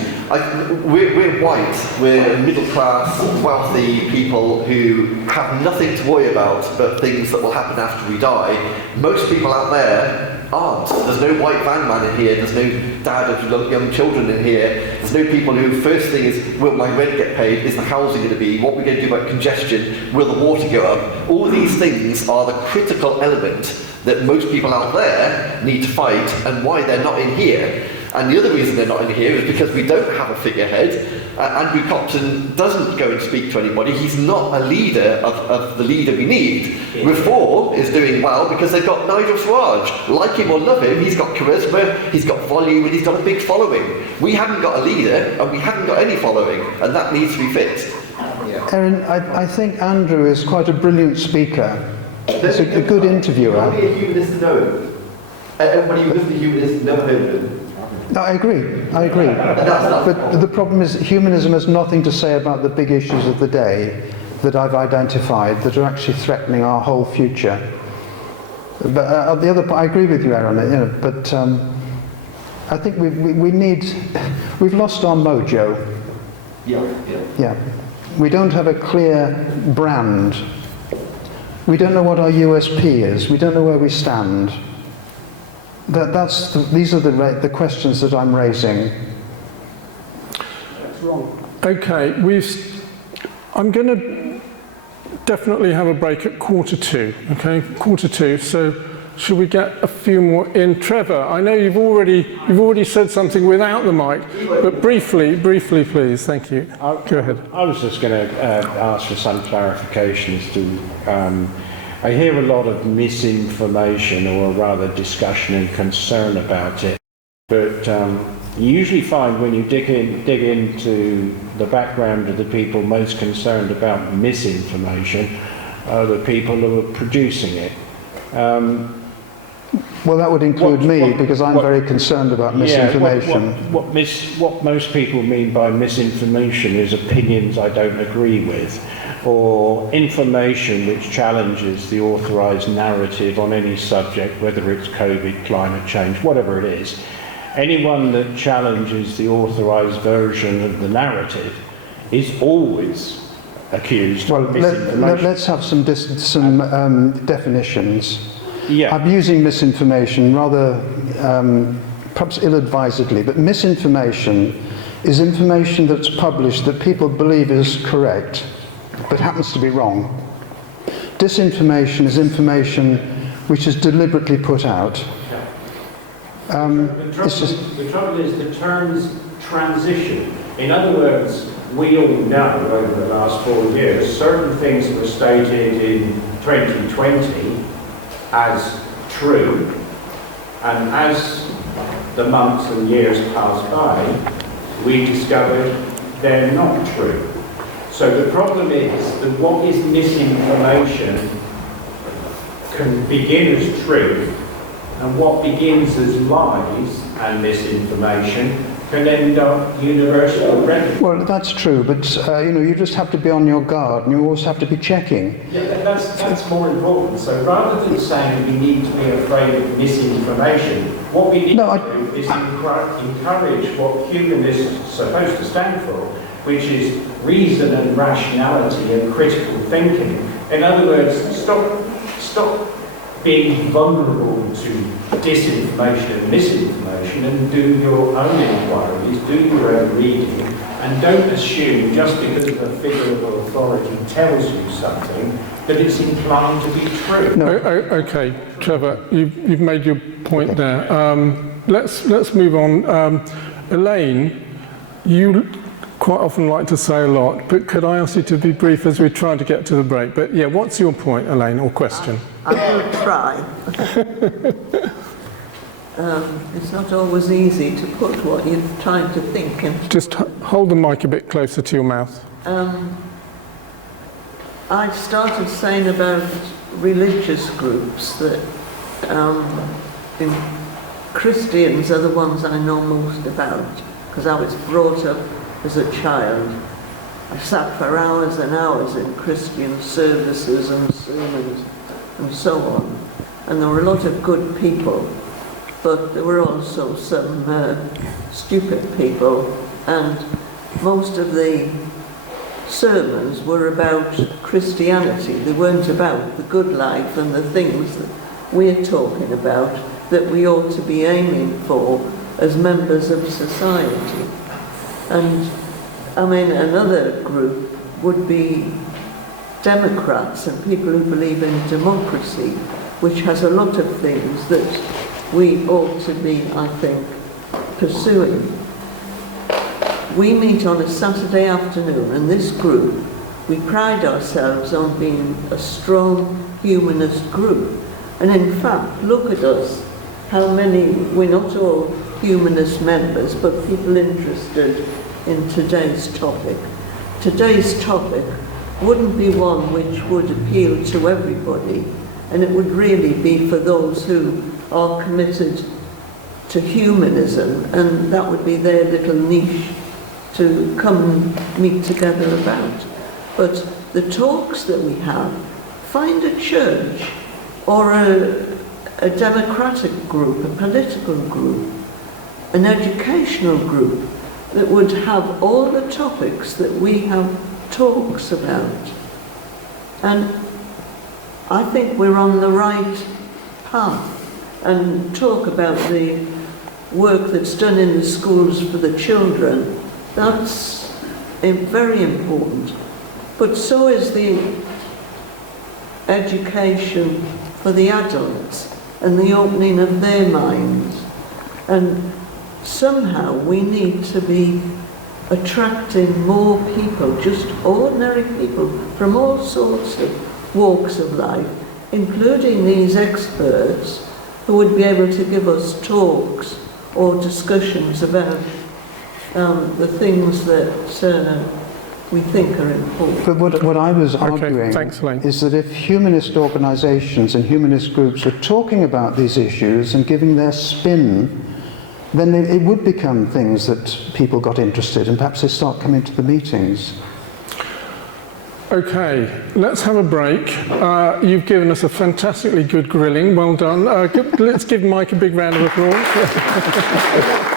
we're white, we're middle class, wealthy people who have nothing to worry about but things that will happen after we die. Most people out there aren't. There's no white van man in here, there's no dad of young children in here, there's no people who first thing is, will my rent get paid, is the housing going to be, what are we going to do about congestion, will the water go up? All these things are the critical element that most people out there need to fight, and why they're not in here. And the other reason they're not in here is because we don't have a figurehead. Andrew Copton doesn't go and speak to anybody. He's not a leader of the leader we need. Reform is doing well because they've got Nigel Farage. Like him or love him, he's got charisma, he's got volume, and he's got a big following. We haven't got a leader, and we haven't got any following, and that needs to be fixed. Aaron, I think Andrew is quite a brilliant speaker. He's a good interviewer. Only a humanist to know him. Everybody who lives to humanists never heard of him. No, I agree. But the problem is humanism has nothing to say about the big issues of the day that I've identified that are actually threatening our whole future. But the other, I agree with you, Aaron. You know, but I think we need. we've lost our mojo. Yeah. We don't have a clear brand. We don't know what our USP is. We don't know where we stand. These are the questions that I'm raising. That's wrong. Okay, I'm going to definitely have a break at 1:45, okay? 1:45, so should we get a few more in? Trevor, I know you've already said something without the mic, but briefly, please, thank you. Go ahead. I was just going to ask for some clarification as to, I hear a lot of misinformation, or rather discussion and concern about it, but you usually find when you dig into the background of the people most concerned about misinformation are the people who are producing it. Well, that would include me, because I'm very concerned about misinformation. What most people mean by misinformation is opinions I don't agree with, or information which challenges the authorised narrative on any subject, whether it's COVID, climate change, whatever it is. Anyone that challenges the authorised version of the narrative is always accused of misinformation. Let's have some definitions. Yeah. I'm using misinformation rather perhaps ill-advisedly, but misinformation is information that's published that people believe is correct, but happens to be wrong. Disinformation is information which is deliberately put out. The trouble is the terms transition. In other words, we all know over the last 4 years, certain things were stated in 2020 as true, and as the months and years passed by, we discovered they're not true. So the problem is that what is misinformation can begin as truth, and what begins as lies and misinformation can end up universal recognition. Well, that's true, but you just have to be on your guard, and you always have to be checking. Yeah, that's more important. So rather than saying we need to be afraid of misinformation, what we need to do is encourage what humanists are supposed to stand for, which is reason and rationality and critical thinking. In other words, stop being vulnerable to disinformation and misinformation, and do your own inquiries, do your own reading, and don't assume just because a figure of authority tells you something that it's inclined to be true. No. Okay, Trevor, you've made your point there. Let's move on. Elaine, you quite often like to say a lot, but could I ask you to be brief as we try to get to the break? But yeah, what's your point, Elaine, or question? I will try. It's not always easy to put what you're trying to think in. Just hold the mic a bit closer to your mouth. I started saying about religious groups that Christians are the ones I know most about, because I was brought up as a child. I sat for hours and hours in Christian services and sermons and so on. And there were a lot of good people, but there were also some stupid people, and most of the sermons were about Christianity. They weren't about the good life and the things that we're talking about that we ought to be aiming for as members of society. And I mean, another group would be Democrats and people who believe in democracy, which has a lot of things that we ought to be, I think, pursuing. We meet on a Saturday afternoon, and this group, we pride ourselves on being a strong humanist group. And in fact, look at us, how many, we're not all humanist members, but people interested in today's topic. Today's topic wouldn't be one which would appeal to everybody, and it would really be for those who are committed to humanism, and that would be their little niche to come and meet together about. But the talks that we have, find a church or a democratic group, a political group, an educational group, that would have all the topics that we have talks about. And I think we're on the right path, and talk about the work that's done in the schools for the children. That's very important. But so is the education for the adults and the opening of their minds. And somehow we need to be attracting more people, just ordinary people from all sorts of walks of life, including these experts who would be able to give us talks or discussions about the things that we think are important. But what I was arguing is that if humanist organisations and humanist groups are talking about these issues and giving their spin, then it would become things that people got interested, and perhaps they start coming to the meetings. Okay, let's have a break. You've given us a fantastically good grilling. Well done. Let's give Mike a big round of applause.